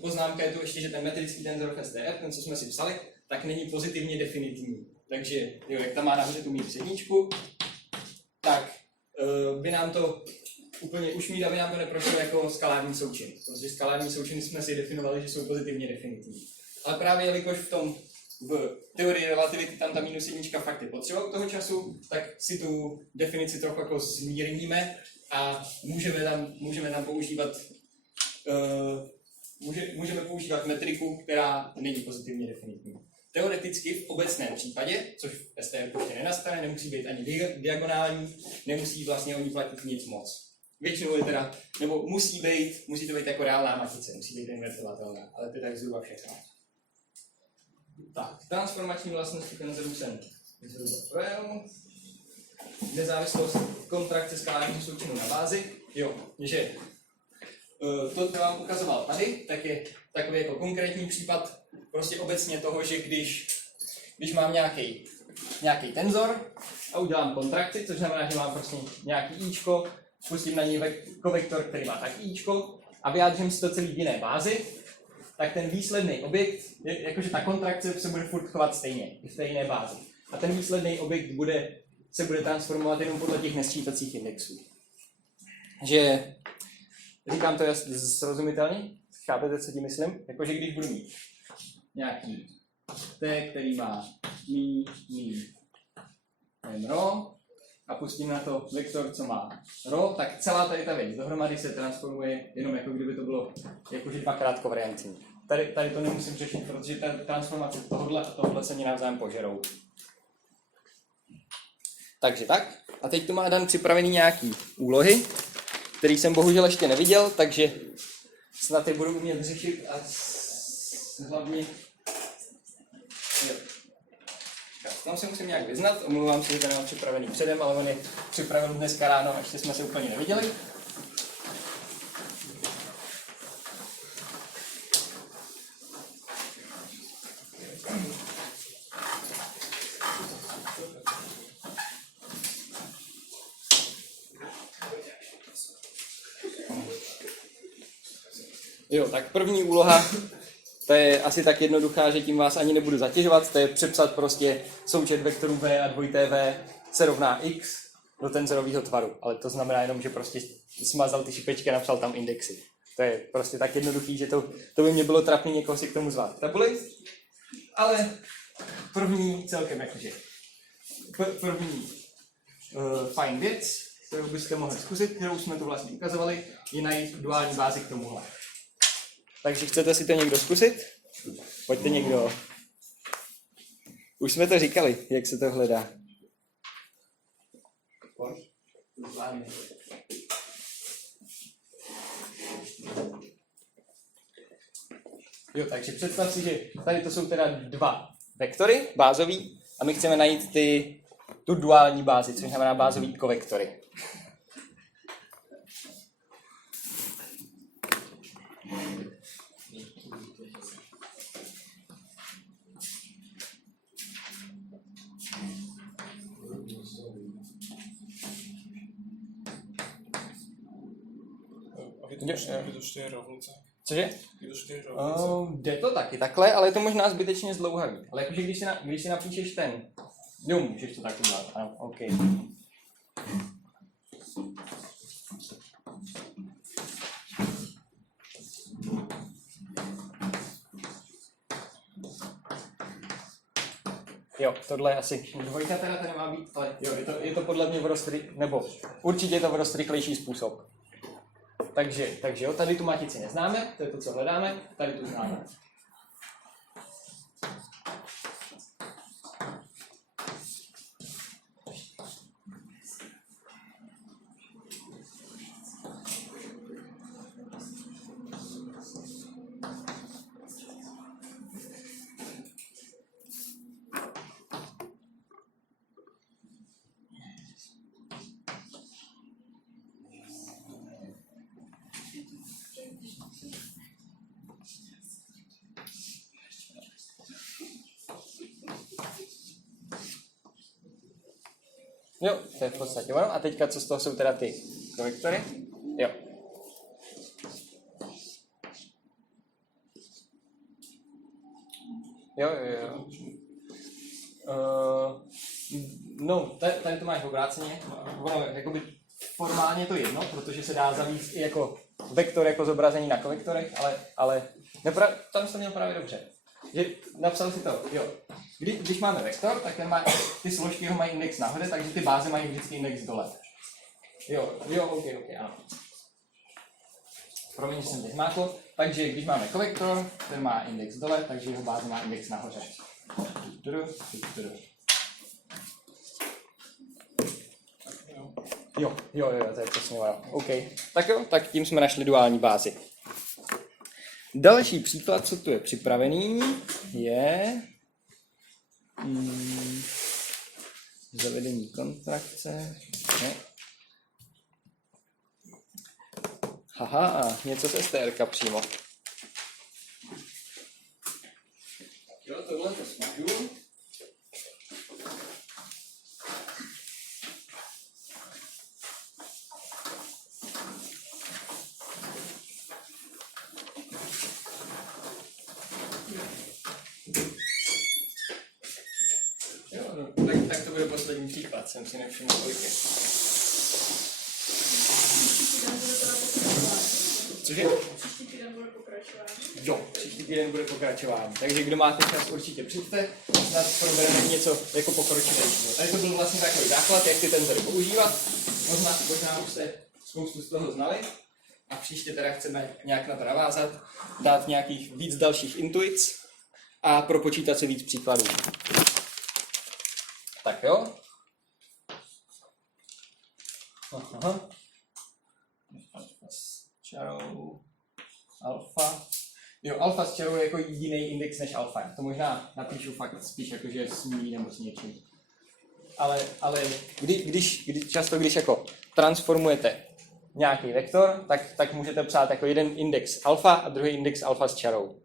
Poznámka je tu ještě, že ten metrický tenzor v STR, ten, co jsme si psali, tak není pozitivně definitivní. Takže jo, jak tam má nahoře tu mít předničku, tak by nám to úplně ušmít, aby nám to neprošlo jako skalární součin. Protože skalární součiny jsme si definovali, že jsou pozitivně definitivní. Ale právě jelikož v teorii relativity tam ta minus jednička fakt je potřeba u toho času, tak si tu definici trochu jako zmírníme a můžeme tam používat můžeme používat metriku, která není pozitivně definitivní. Teoreticky v obecném případě, což v STR prostě nenastane, nemusí být ani diagonální, nemusí vlastně o ní platit nic moc. Většinou je teda, nebo musí to být jako reálná matice, musí být invertovatelná, ale to je tak zhruba všechno. Tak, transformační vlastnosti tenzorů jsem zhruba projel. Nezávislost kontrakce skalárního součinu na bázi. Jo, že to, co vám ukazoval tady, tak je takový jako konkrétní případ prostě obecně toho, že když mám nějaký tenzor a udělám kontrakci, což znamená, že mám prostě nějaký íčko, spustím na něj kovektor, který má taky íčko a vyjádřím si to celý v jiné bázi, tak ten výsledný objekt, jakože ta kontrakce se bude furt chovat stejně, v té jiné bázi. A ten výsledný objekt se bude transformovat jenom podle těch nesčítacích indexů. Že říkám to srozumitelně? Chápete, co tím myslím? Jakože když budu mít nějaký T, který má rho a pustím na to vektor, co má rho, tak celá tady ta věc dohromady se transformuje jenom jako kdyby to bylo jakože dvakrát kovariantní. Tady to nemusím řešit, protože ta transformace tohohle a tohohle se mi navzájem požerou. Takže tak. A teď tu má Dan připravený nějaký úlohy, který jsem bohužel ještě neviděl, takže snad je budu umět řešit a hlavně... Jo. Tam se musím nějak vyznat, omlouvám se, že to nemám připravený předem, ale on je připraven dneska ráno, ještě jsme se úplně neviděli. Jo, tak první úloha, to je asi tak jednoduchá, že tím vás ani nebudu zatěžovat, to je přepsat prostě součet vektorů v a dvojité v se rovná x do tenzorového tvaru, ale to znamená jenom, že prostě smazal ty šipečky a napsal tam indexy. To je prostě tak jednoduchý, že to by mě bylo trapný někoho si k tomu zvát tabuli, ale první celkem jakože první fajn věc, kterou byste mohli zkusit, kterou jsme tu vlastně ukazovali, je najít duální bázi k tomuhle. Takže chcete si to někdo zkusit? Pojďte někdo. Už jsme to říkali, jak se to hledá. Jo, takže představ si, že tady to jsou teda dva vektory, bázový, a my chceme najít tu duální bázi, což znamená bázový kovektory. Vytučte revoluce. Cože? Je to 4 rovnice. Jde to taky takhle, ale je to možná zbytečně zdlouhavý. Ale jakože když si napíšeš ten... Jo, můžeš to tak udělat, ano, OK. Jo, tohle je asi dvojka teda tady má být, ale jo, je to podle mě nebo určitě je to rychlejší způsob. Takže jo, tady tu matici neznáme, to je to, co hledáme, tady tu známe. Jo, to je v podstatě ono. A teďka, co z toho jsou teda ty vektory? Jo. Jo. No, tady to máš obráceně. Ono, jakoby formálně to jedno, protože se dá zavíst i jako vektor jako zobrazení na kovektorech, ale tam jsi to měl právě dobře. Že napsal si to, jo. Když máme vektor, tak ty složky ho mají index nahoře, takže ty báze mají vždycky index dole. Jo, OK, ano. Promiň, že jsem teď zmákl. Takže když máme kovektor, ten má index dole, takže jeho báze má index nahoře. Jo, to je přesně ono. OK. Tak jo, tak tím jsme našli duální bázi. Další příklad, co tu je připravený, je zavedení kontrakce. Ne. Haha, něco z STR přímo. Jo, tohle to smažu. Tak to bude poslední příklad, jsem si nevšiml, kolik je. Cože? Příští týden bude pokračování. Jo, příští týden bude pokračování. Takže kdo máte čas, určitě přijďte. Snad probereme něco jako pokročilejšího. Tady to byl vlastně takový základ, jak ty tenzory používat. Možná už jste spoustu z toho znali. A příště teda chceme nějak na to navázat, dát nějakých víc dalších intuic a propočítat si víc příkladů. Tak jo. Aha. S čarou alfa. Jo, alfa s čarou je jako jiný index než alfa. To možná napíšu fakt spíš jakože s ní nebo s něčím. Ale když jako transformujete nějaký vektor, tak můžete psát jako jeden index alfa a druhý index alfa s čarou.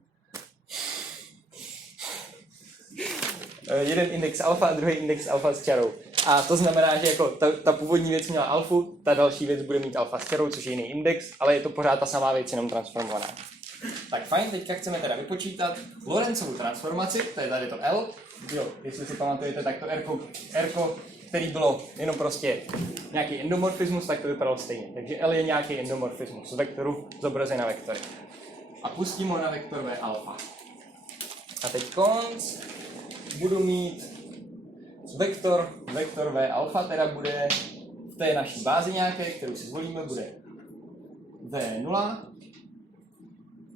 Jeden index alfa a druhý index alfa s čarou. A to znamená, že jako ta původní věc měla alfu, ta další věc bude mít alfa s čarou, což je jiný index, ale je to pořád ta samá věc, jenom transformovaná. Tak fajn, teďka chceme teda vypočítat Lorentzovu transformaci, to je tady to L. Jo, jestli si pamatujete, tak to R, který bylo jenom prostě nějaký endomorfismus, tak to vypadalo stejně. Takže L je nějaký endomorfismus z vektoru zobrazený na vektory. A pustím ho na vektor V alfa. A teď konc budu mít vektor V alfa, teda bude v té naší bázi nějaké, kterou si zvolíme, bude V0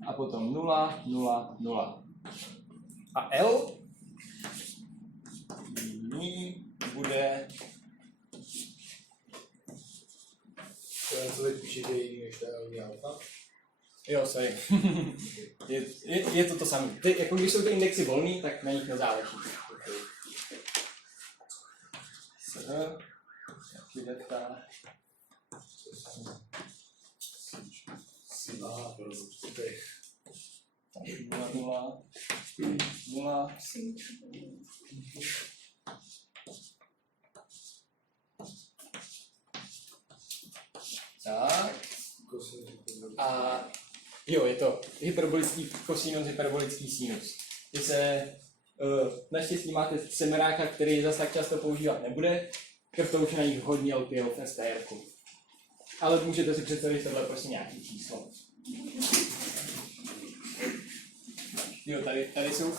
a potom 0, 0, 0. A L bude... To je píšete jiný než ta alfa? Jo, sorry. je to samé. Jako když jsou ty indexy volný, tak na nich nezáleží. Aha, prostě. 0, 0. Tak. A Jo, je to hyperbolický kosinus, hyperbolický sinus. Ty se, naštěstí máte semeráka, který zase tak často používat nebude, to už na nich hodně lpěl v STR-ku. Ale můžete si představit, že tohle je prostě nějaký číslo. Jo, tady jsou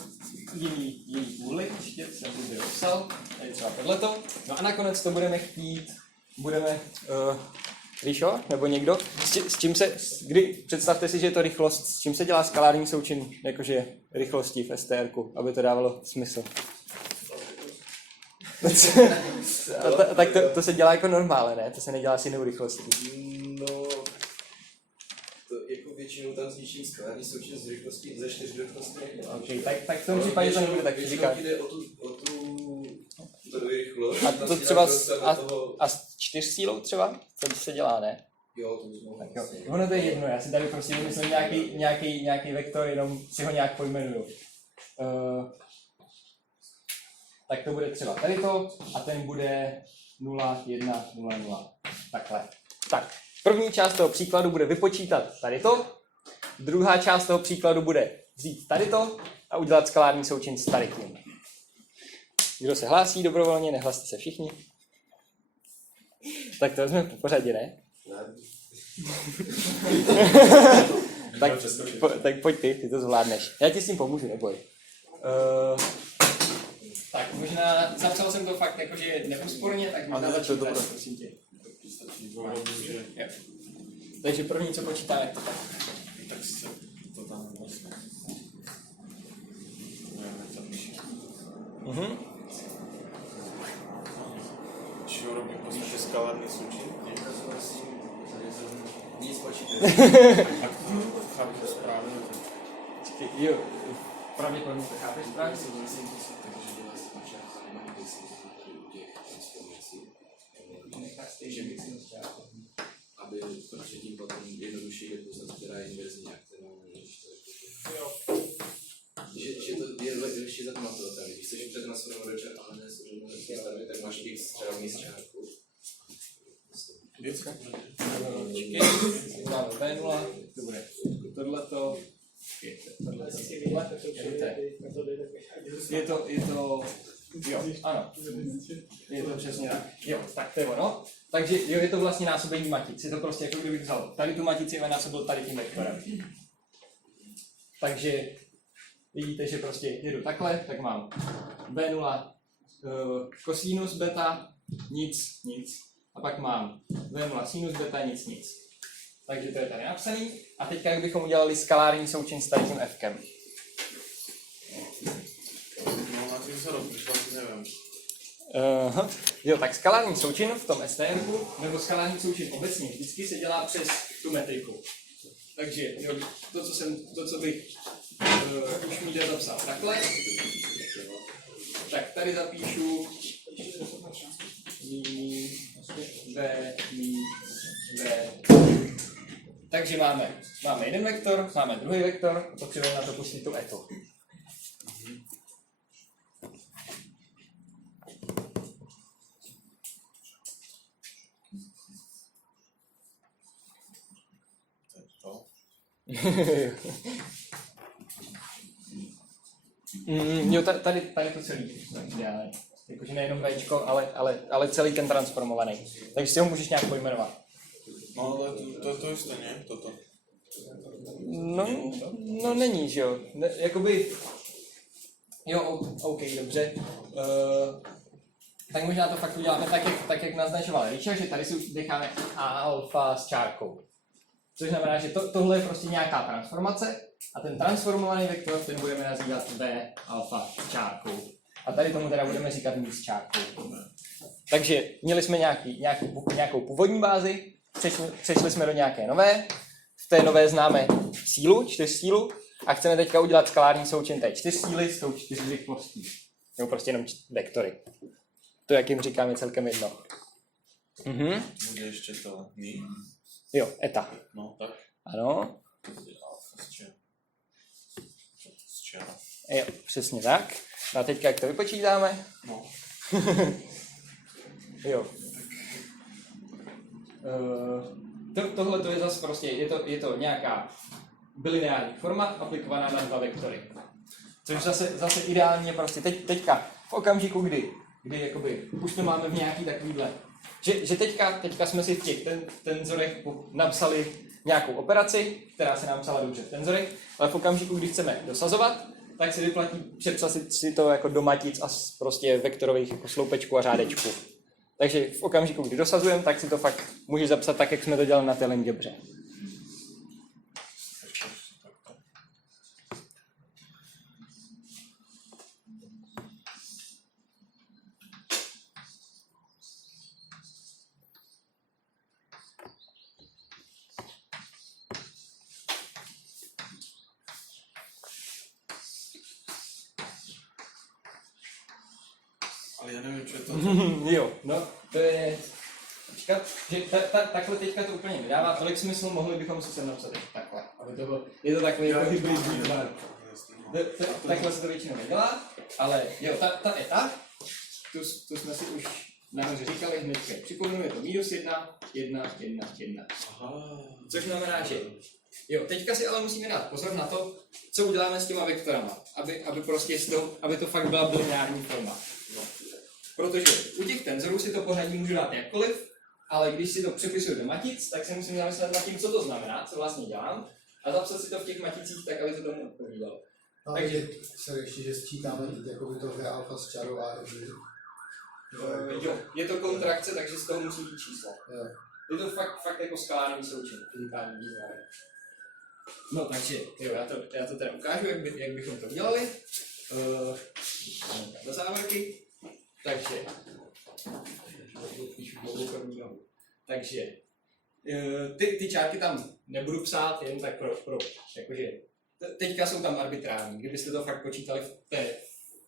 jiný úhly, ještě jsem to vypsal, tady třeba tohleto. No a nakonec to budeme chtít, Ríšo, nebo někdo, s čím se, představte si, že je to rychlost, s čím se dělá skalární součin, jakože rychlosti v STR-ku, aby to dávalo smysl. Tak to se dělá jako normále, ne? To se nedělá s jinou rychlostí. No, to jako většinou tam zvýším skalární součin z rychlostí ze 4 rychlostí. Okay, tak v tom případě to nebude tak fyzikální. Jde o tu rychlost. A to třeba a s 4 sílou třeba? To se dělá, ne? Jo, to už Tak jo. Ono to je jedno, já si tady prostě vymyslím nějaký vektor, jenom si ho nějak pojmenuju. Tak to bude třeba tady to a ten bude 0, 1, 0, 0. Takhle. Tak, první část toho příkladu bude vypočítat tady to, druhá část toho příkladu bude vzít tady to a udělat skalární součin s tady tím. Kdo se hlásí dobrovolně, nehlaste se všichni. Tak to vezmeme po pořadě, ne? tak pojď ty to zvládneš. Já ti s tím pomůžu, neboj. Tak možná, zapsal jsem to fakt jakože neúsporně, tak možná začít vést, prosím tě. Jo. Takže první, co počítáme, Tak se to tam vlastně. Čeho robí v podstatě skalární součin? Nic počítat. Chápu to správně. Jo, pravděpodobně to chápeš správně. Takže dělá se počátku, když jsem to tady u těch transformací. Aby protože tím potom jednodušší je poznat, která je inverzní a která není. Že to je lepší zapamatovatelné. Když chceš přetransformovat do čárky, ale ne souřadné stavby, tak máš x třeba míst čárku. Máme V0, to bude tohleto, je to, jo, ano, je to přesně tak, jo, tak to je ono. Takže jo, je to vlastně násobení matic, je to prostě jako kdybych vzal tady tu matici a násobil tady tím vektorem. Takže vidíte, že prostě jedu takhle, tak mám V0 kosinus beta, nic. A pak mám V0 sinus beta, nic. Takže to je tady napsaný. A teďka, jak bychom udělali skalární součin s tady tím Fkem. No, na tím se rozmýšlel, nevím. Jo, tak skalární součin v tom STR-ku, nebo skalární součin obecně, vždycky se dělá přes tu metriku. Takže jo, to, co bych už mi zapsal takhle, tak tady zapíšu V. Takže máme jeden vektor, máme druhý vektor, potřebujeme na to pustit tu etu. Jo, tady to celý. Jakože nejenom Včko, ale celý ten transformovaný. Takže si ho můžeš nějak pojmenovat. No, ale to je stejně, toto. No není, že jo. Jakoby, jo, OK, dobře. Tak možná to fakt uděláme tak jak naznačoval Ríša, že tady si decháme alfa s čárkou. Což znamená, že tohle je prostě nějaká transformace a ten transformovaný vektor, ten budeme nazývat V alfa s čárkou. A tady tomu teda budeme říkat mít s čárkou. Takže měli jsme nějakou původní bázi, přešli jsme do nějaké nové, v té nové známe sílu, 4 sílu a chceme teďka udělat skalární součin té 4 síly s tou 4 rychlostí. Nebo prostě jenom vektory. To, jak jim říkám, je celkem jedno. Bude ještě to ní. Jo, eta. No, tak. Ano. Z čeho? Jo, přesně tak. A teďka, jak to vypočítáme? No. Jo. Tohle to je zase prostě, je to nějaká bilineární forma aplikovaná na dva vektory. Což zase ideálně prostě teďka v okamžiku, kdy jakoby už to máme v nějaký takovýhle, že teďka jsme si v těch tenzorech napsali nějakou operaci, která se nám psala dobře v tenzorech, ale v okamžiku, kdy chceme dosazovat, tak se vyplatí přepsat si to jako do matic a prostě vektorových jako sloupečků a řádečků. Takže v okamžiku, kdy dosazujeme, tak si to fakt můžeš zapsat tak, jak jsme to dělali na té algebře. Ale já nevím, co je to. Jo, no, to je... Počkat, že takhle teďka to úplně nedává tolik smysl, mohli bychom si sem napsat takhle, aby to bylo, je to takový jako hybridní tvar. Takhle se to většinou nedělá, ale jo, ta eta, tu jsme si už nahoře říkali hnedka. Připomenu, je to -1, 1, 1, 1. Aha. Což znamená, že jo, teďka si ale musíme dát pozor na to, co uděláme s těma vektorama, aby prostě aby to fakt byla bilineární forma. Protože u těch tenzorů si to pořadí můžu dát jakkoliv, ale když si to přepisuju do matic, tak se musím zamyslet nad tím, co to znamená, co vlastně dělám, a zapsat si to v těch maticích tak, aby to tomu odpovídalo. No, takže se ještě, že sčítáme jakoby to V alfa z čaru a Jo, je to kontrakce, takže z toho musí být číslo. Jo. Je to fakt jako skalární součin, fyzikální význam. No takže, jo, já to teda ukážu, jak bychom to dělali. Do závorky. Takže, takže ty čárky tam nebudu psát jen tak pro jakože, teďka jsou tam arbitrární. Kdybyste to fakt počítali v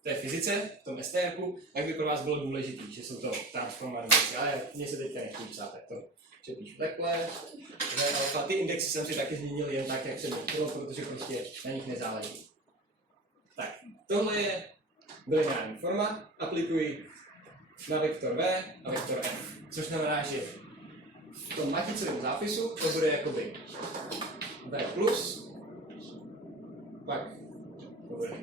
té fyzice, v tom STR-ku, tak by pro vás bylo důležitý, že jsou to transformální věci. Ale mně se teďka nechtějí psát, tak to přepíšu takhle. A ty indexy jsem si taky změnil jen tak, jak se chtělo, protože prostě na nich nezáleží. Tak, tohle je bilineární forma, aplikuji na vektor V a vektor F. Což znamená, že v tom maticovém zápisu to bude jakoby V plus, pak to bude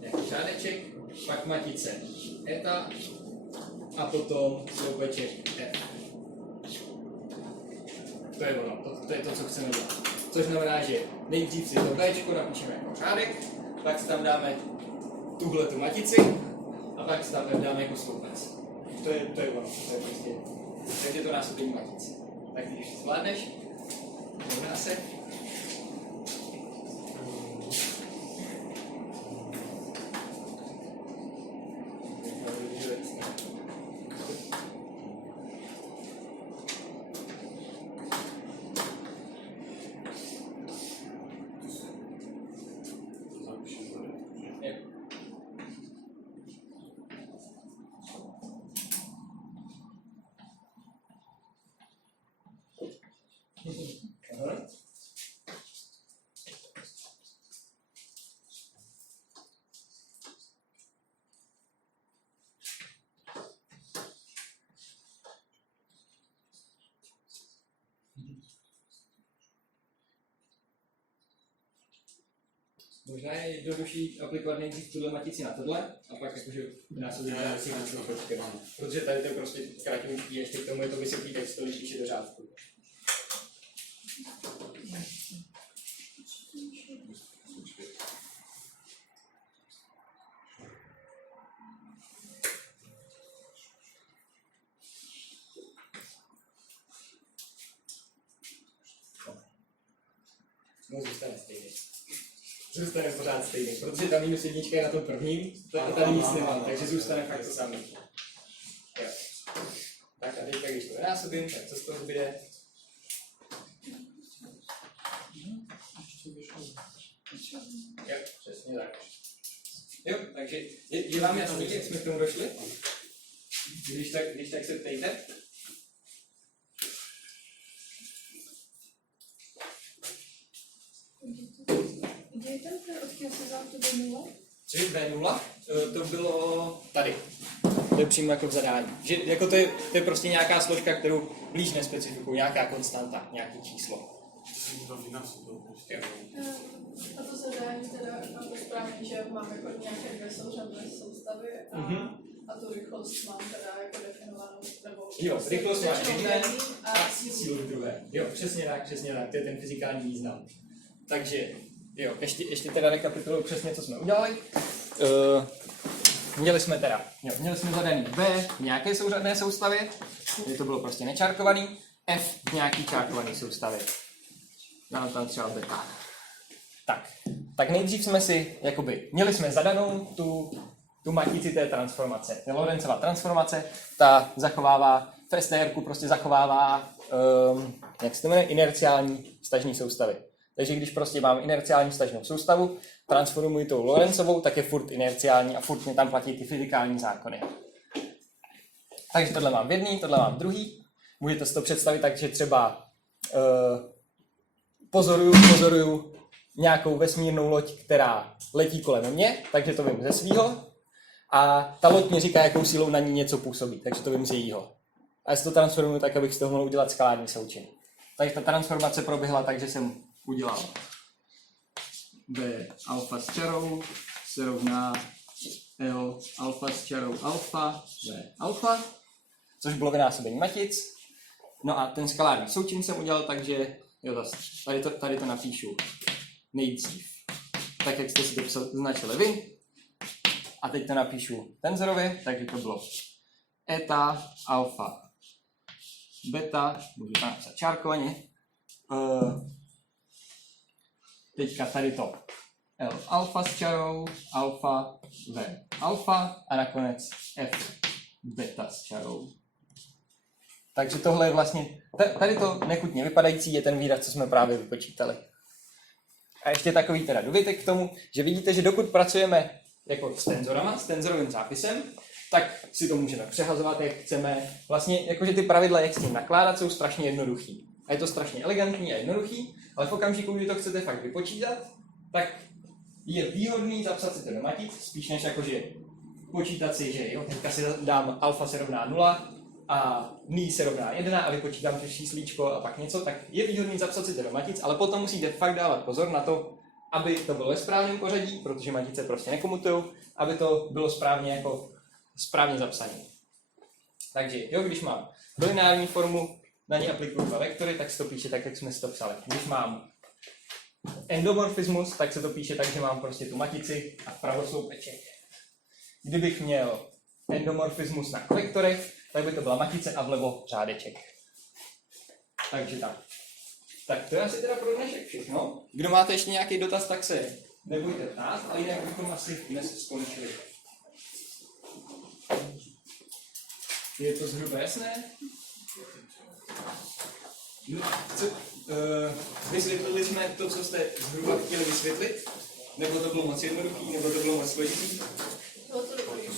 nějaký řádeček, pak matice eta a potom sloupeček F. To je ono, to je to, co chceme dělat. Což znamená, že nejdřív si to Bčko napíšeme jako řádek, pak si tam dáme tuhletu matici a pak si tam dáme jako sloupec. To je ono, to je prostě, takže to násobení matice. Tak když to zvládneš, dobrá se. Aha. Možná je jednodušší aplikovat nejdřív tuhle matici na tohle a pak jakože následně dát si něco počkat. Protože tady to je prostě kratičký, ještě k tomu je to vysoký text, to píše do řádku. No, zůstane stejný. Zůstane pořád stejný, protože ta minus jednička je na tom prvním, tady nic nemám, takže zůstane fakt to samé. Jo. Tak a teďka, když to vynásobím, tak co z toho bude? Jo, přesně tak. Jo, takže je vám jasný, jak jsme k tomu došli? Když tak se ptejte. Kde je ten, od kterého se vzal to V0? Což V0, to bylo tady. To je přímo jako v zadání. Že, jako to je prostě nějaká složka, kterou blíž nespecifikuju, nějaká konstanta, nějaké číslo. A to zadání teda mám to správně, že mám jako nějaké dvě souřadné soustavy a tu rychlost mám teda jako definovanou, nebo Jo, rychlost máš většinou jedné jedním a sílu druhé. Jo, přesně tak, to je ten fyzikální význam. Takže, jo, ještě teda rekapituluji přesně, co jsme udělali. Měli jsme zadaný B v nějaké souřadné soustavě, kdy to bylo prostě nečárkovaný, F v nějaký čárkovaný soustavě. Dám tam třeba beta. Tak nejdřív jsme si, měli jsme zadanou tu matici té transformace. Ta Lorentzova transformace, ta zachovává, v STR prostě zachovává, jak se to jmenuje, inerciální vztažní soustavy. Takže když prostě mám inerciální vztažnou soustavu, transformuji tou Lorentzovou, tak je furt inerciální a furt mě tam platí ty fyzikální zákony. Takže tohle mám v jedný, tohle mám v druhý. Můžete si to představit tak, že třeba pozoruju nějakou vesmírnou loď, která letí kolem mě, takže to vím ze svýho. A ta loď mi říká, jakou sílou na ní něco působí, takže to vím z jejího. A já si to transformuji tak, abych z toho mohl udělat skalární součin. Takže ta transformace proběhla tak, že jsem udělal B alfa s čarou se rovná L alfa s čarou alfa, B alfa, což bylo vynásobení matic. No a ten skalární součin jsem udělal tak, že jo, zase, tady to napíšu nejdřív, tak jak jste si to značili vy. A teď to napíšu tenzorově, takže to bylo eta alfa beta, můžu to napsat čárkovaně. Teďka tady to L alfa s čarou, alfa, V alfa a nakonec F beta s čarou. Takže tohle je vlastně, tady to nechutně vypadající je ten výraz, co jsme právě vypočítali. A ještě takový teda dovětek k tomu, že vidíte, že dokud pracujeme jako s tenzorama, s tenzorovým zápisem, tak si to můžeme přehazovat, jak chceme. Vlastně jakože ty pravidla, jak s tím nakládat, jsou strašně jednoduchý. A je to strašně elegantní a jednoduchý, ale v okamžiku, kdy to chcete fakt vypočítat, tak je výhodný zapsat si to do matic, spíš než jakože počítat si, že jo, teďka si dám alfa se rovná 0 a ní se rovná 1 a vypočítám to číslíčko a pak něco, tak je výhodný zapsat si to do matic, ale potom musíte fakt dávat pozor na to, aby to bylo ve správném pořadí, protože matice prostě nekomutujou, aby to bylo správně zapsané. Takže jo, když mám bilineární formu, na ní aplikuju dva vektory, tak se to píše tak, jak jsme si to psali. Když mám endomorfismus, tak se to píše tak, že mám prostě tu matici a vpravo sloupeček. Kdybych měl endomorfismus na kolektorech, tak by to byla matice a vlevo řádeček. Takže tak. Tak to je asi teda pro dnešek všechno. Kdo máte ještě nějaký dotaz, tak se nebojte ptát, ale jinak bychom asi dnes skončili. Je to zhruba jasné? No, vysvětlili jsme to, co jste zhruba chtěli vysvětlit? Nebo to bylo moc jednoduchý, nebo to bylo moc složitý?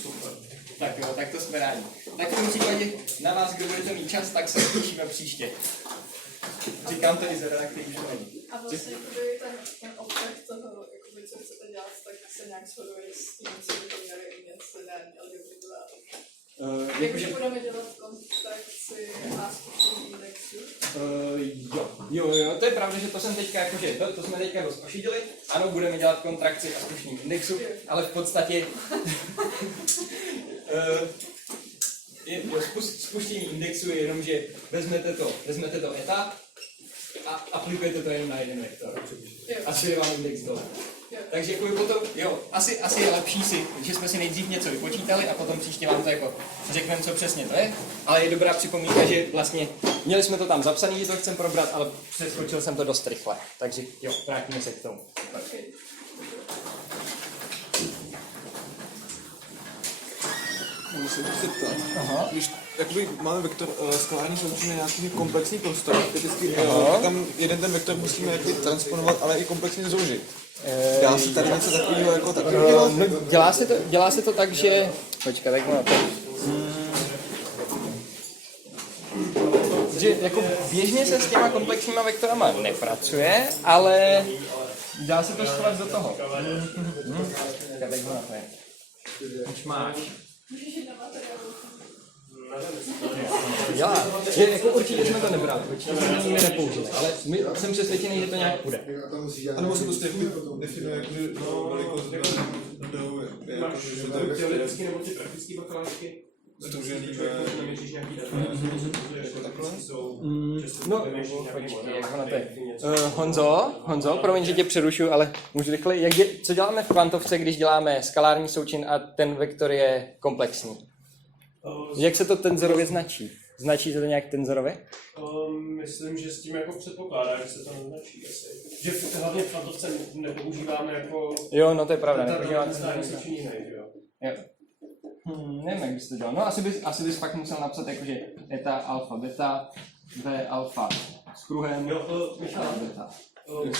Super. Tak jo, tak to jsme rádi. Tak v tom případě na vás, kdo budete mít čas, tak se slyšíme příště. Říkám to i za redaktivní žurnální. A vlastně ten obsah toho, co chcete dělat, tak se nějak shoduje s tím, co bychom měli umět lineární algebru dělat. Jakože budeme dělat kontrakci a zkušení indexu? Jo, to je pravda, že to jsem teďka jakože, to jsme teďka dost ošidili. Ano, budeme dělat kontrakci a zkušení indexu, ale v podstatě spuštění indexu je jenom, že vezmete to eta a aplikujete to jenom na jeden vektor. A přijde vám index dole. Takže jako potom, jo, asi je lepší si, že jsme si nejdřív něco vypočítali a potom příště vám to jako řekneme, co přesně to je. Ale je dobrá připomínka, že vlastně měli jsme to tam zapsané, že to chcem probrat, ale přeskočil jsem to dost rychle. Takže jo, vrátíme se k tomu. Okay. Musím se ptát. Aha. Když jakoby máme vektor skalární součin na nějaký komplexní prostor, vždycky tam jeden ten vektor musíme jakoby transponovat, ale i komplexně zúžit. Dá se tady něco takového jako takového dělat? Dělá se to tak, že... Počkej, tak mám to. Že jako běžně se s těma komplexníma vektorama nepracuje, ale dá se to schovat do toho. Tak mám to. Už máš. Můžeš jít na materiálu. Já, jako určitě jsme to nebrali, určitě jsme to nikdy nepoužili, ale jsem přesvědčený, že to nějak půjde. A to musíš dělat. A nebo se prostě jako definuje jako velikost do že to je teoretický nebo ty praktický bakalářky? združený Neměříš nějaký data, jako takhle? No, počkej, jak ono to je. Honzo, promiň, že tě přerušu, ale můžu rychle, co děláme v kvantovce, když děláme skalární součin a ten vektor je komplexní? Jak se to tenzorově značí? Značí se to nějak tenzorově? Myslím, že s tím jako předpokládá, že se to neznačí asi. Že hlavně v kvantovce nepoužíváme jako... Jo, no to je pravda, nepoužíváme nepoužíváme státní součin jiný, že jo? Jo. Nevím, jak bys to dělal. No asi bys fakt musel napsat jakože eta, alfa, beta, v, alfa s kruhem, Jo, to a beta.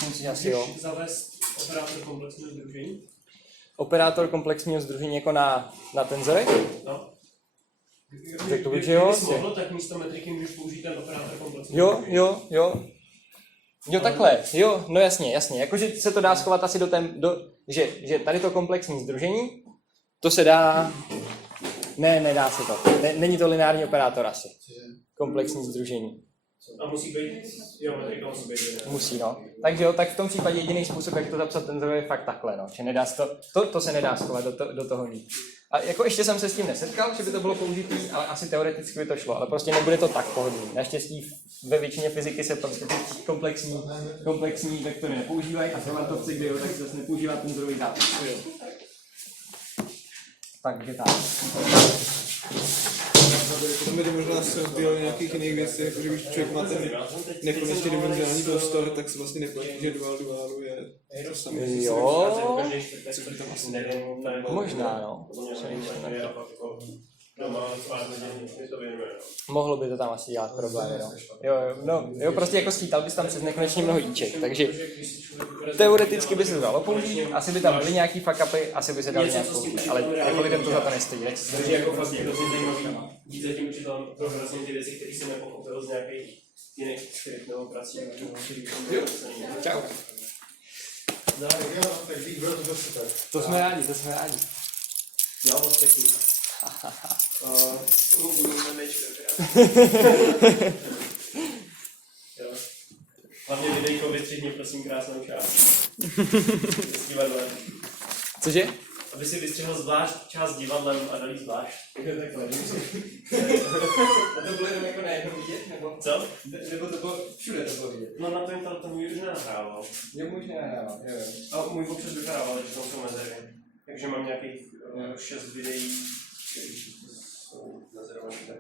můžeš zavést operátor komplexního sdružení? Operátor komplexního sdružení jako na tenzorech? No. Řekl bych, že jo. Kdybys mohl, tak místo metriky můžeš použít ten operátor komplexního sdružení. Jo, takhle, jo, no jasně, jakože se to dá schovat asi že tady to komplexní sdružení, to se dá, nedá se to, není to lineární operátor asi, komplexní sdružení. A musí být, jo, metrika musí být jiná. Musí, no. Takže jo, tak v tom případě jediný způsob, jak to zapsat tenzorově, je fakt takhle, no. Že nedá se to se nedá schovat do toho mít. A jako ještě jsem se s tím nesetkal, že by to bylo použitý, ale asi teoreticky by to šlo, ale prostě nebude to tak pohodlný. Naštěstí ve většině fyziky se prostě ty komplexní vektory nepoužívají a v kvantovce, kde jo, tak se zase nepoužívá tenzorový zápis. Takže tak. Potom by to možná se rozbíjelo nějakých jiných věcí, jako že když člověk má ten nekonečně dimenzionální prostor, tak se vlastně neplatí, že duálu je to samé. Jo, Což by tam asi možná, no. Doma pár hodin, my to víme, jo. Mohlo by to tam asi dělat problémy, no. Jo, prostě jako skýtal bys tam přes nekonečně mnoho jíček, takže teoreticky by se to dalo použít, asi by tam byly nějaký fuck-upy, asi by se dali nějak použít, ale jako lidem to za to nestojí. Takže jako fakt je hrozně zajímavý jít za tím učitelem pro hrozně ty věci, které jsem nepochopil z nějakých jiných firm nebo prací. Čau. Tak dík, bylo to super. To jsme rádi. Já moc děkuji. Budeme hlavně videjko vystřihni, prosím, krásnou část. S divadlem. Cože? Aby si vystřihl zvlášť část divadlem a dal jí zvlášť. Takhle. A to bylo jenom jako najednou vidět, nebo? Co? Nebo to bylo všude to bylo vidět? No na to můj už nenahrával. Je možné nahrával, jo. A můj občas vyhrával, že tam jsou mezery. Takže mám nějakých 6 videí, které jsou mezerované. Tak.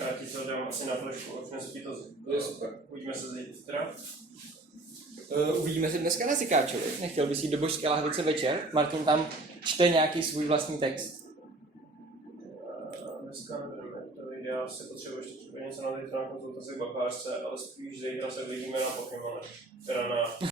Já ti to dám asi na flešku, už ti to super. Uvidíme se zítra. Uvidíme se dneska na Sikáčovi. Nechtěl bys jít do Božské lahvice večer? Martin tam čte nějaký svůj vlastní text. Dneska nebudeme to vidět, já si potřebuji ještě třeba něco na zítra na konzultaci bakalářce, ale spíš zítra se vidíme na Pokémone. Teda na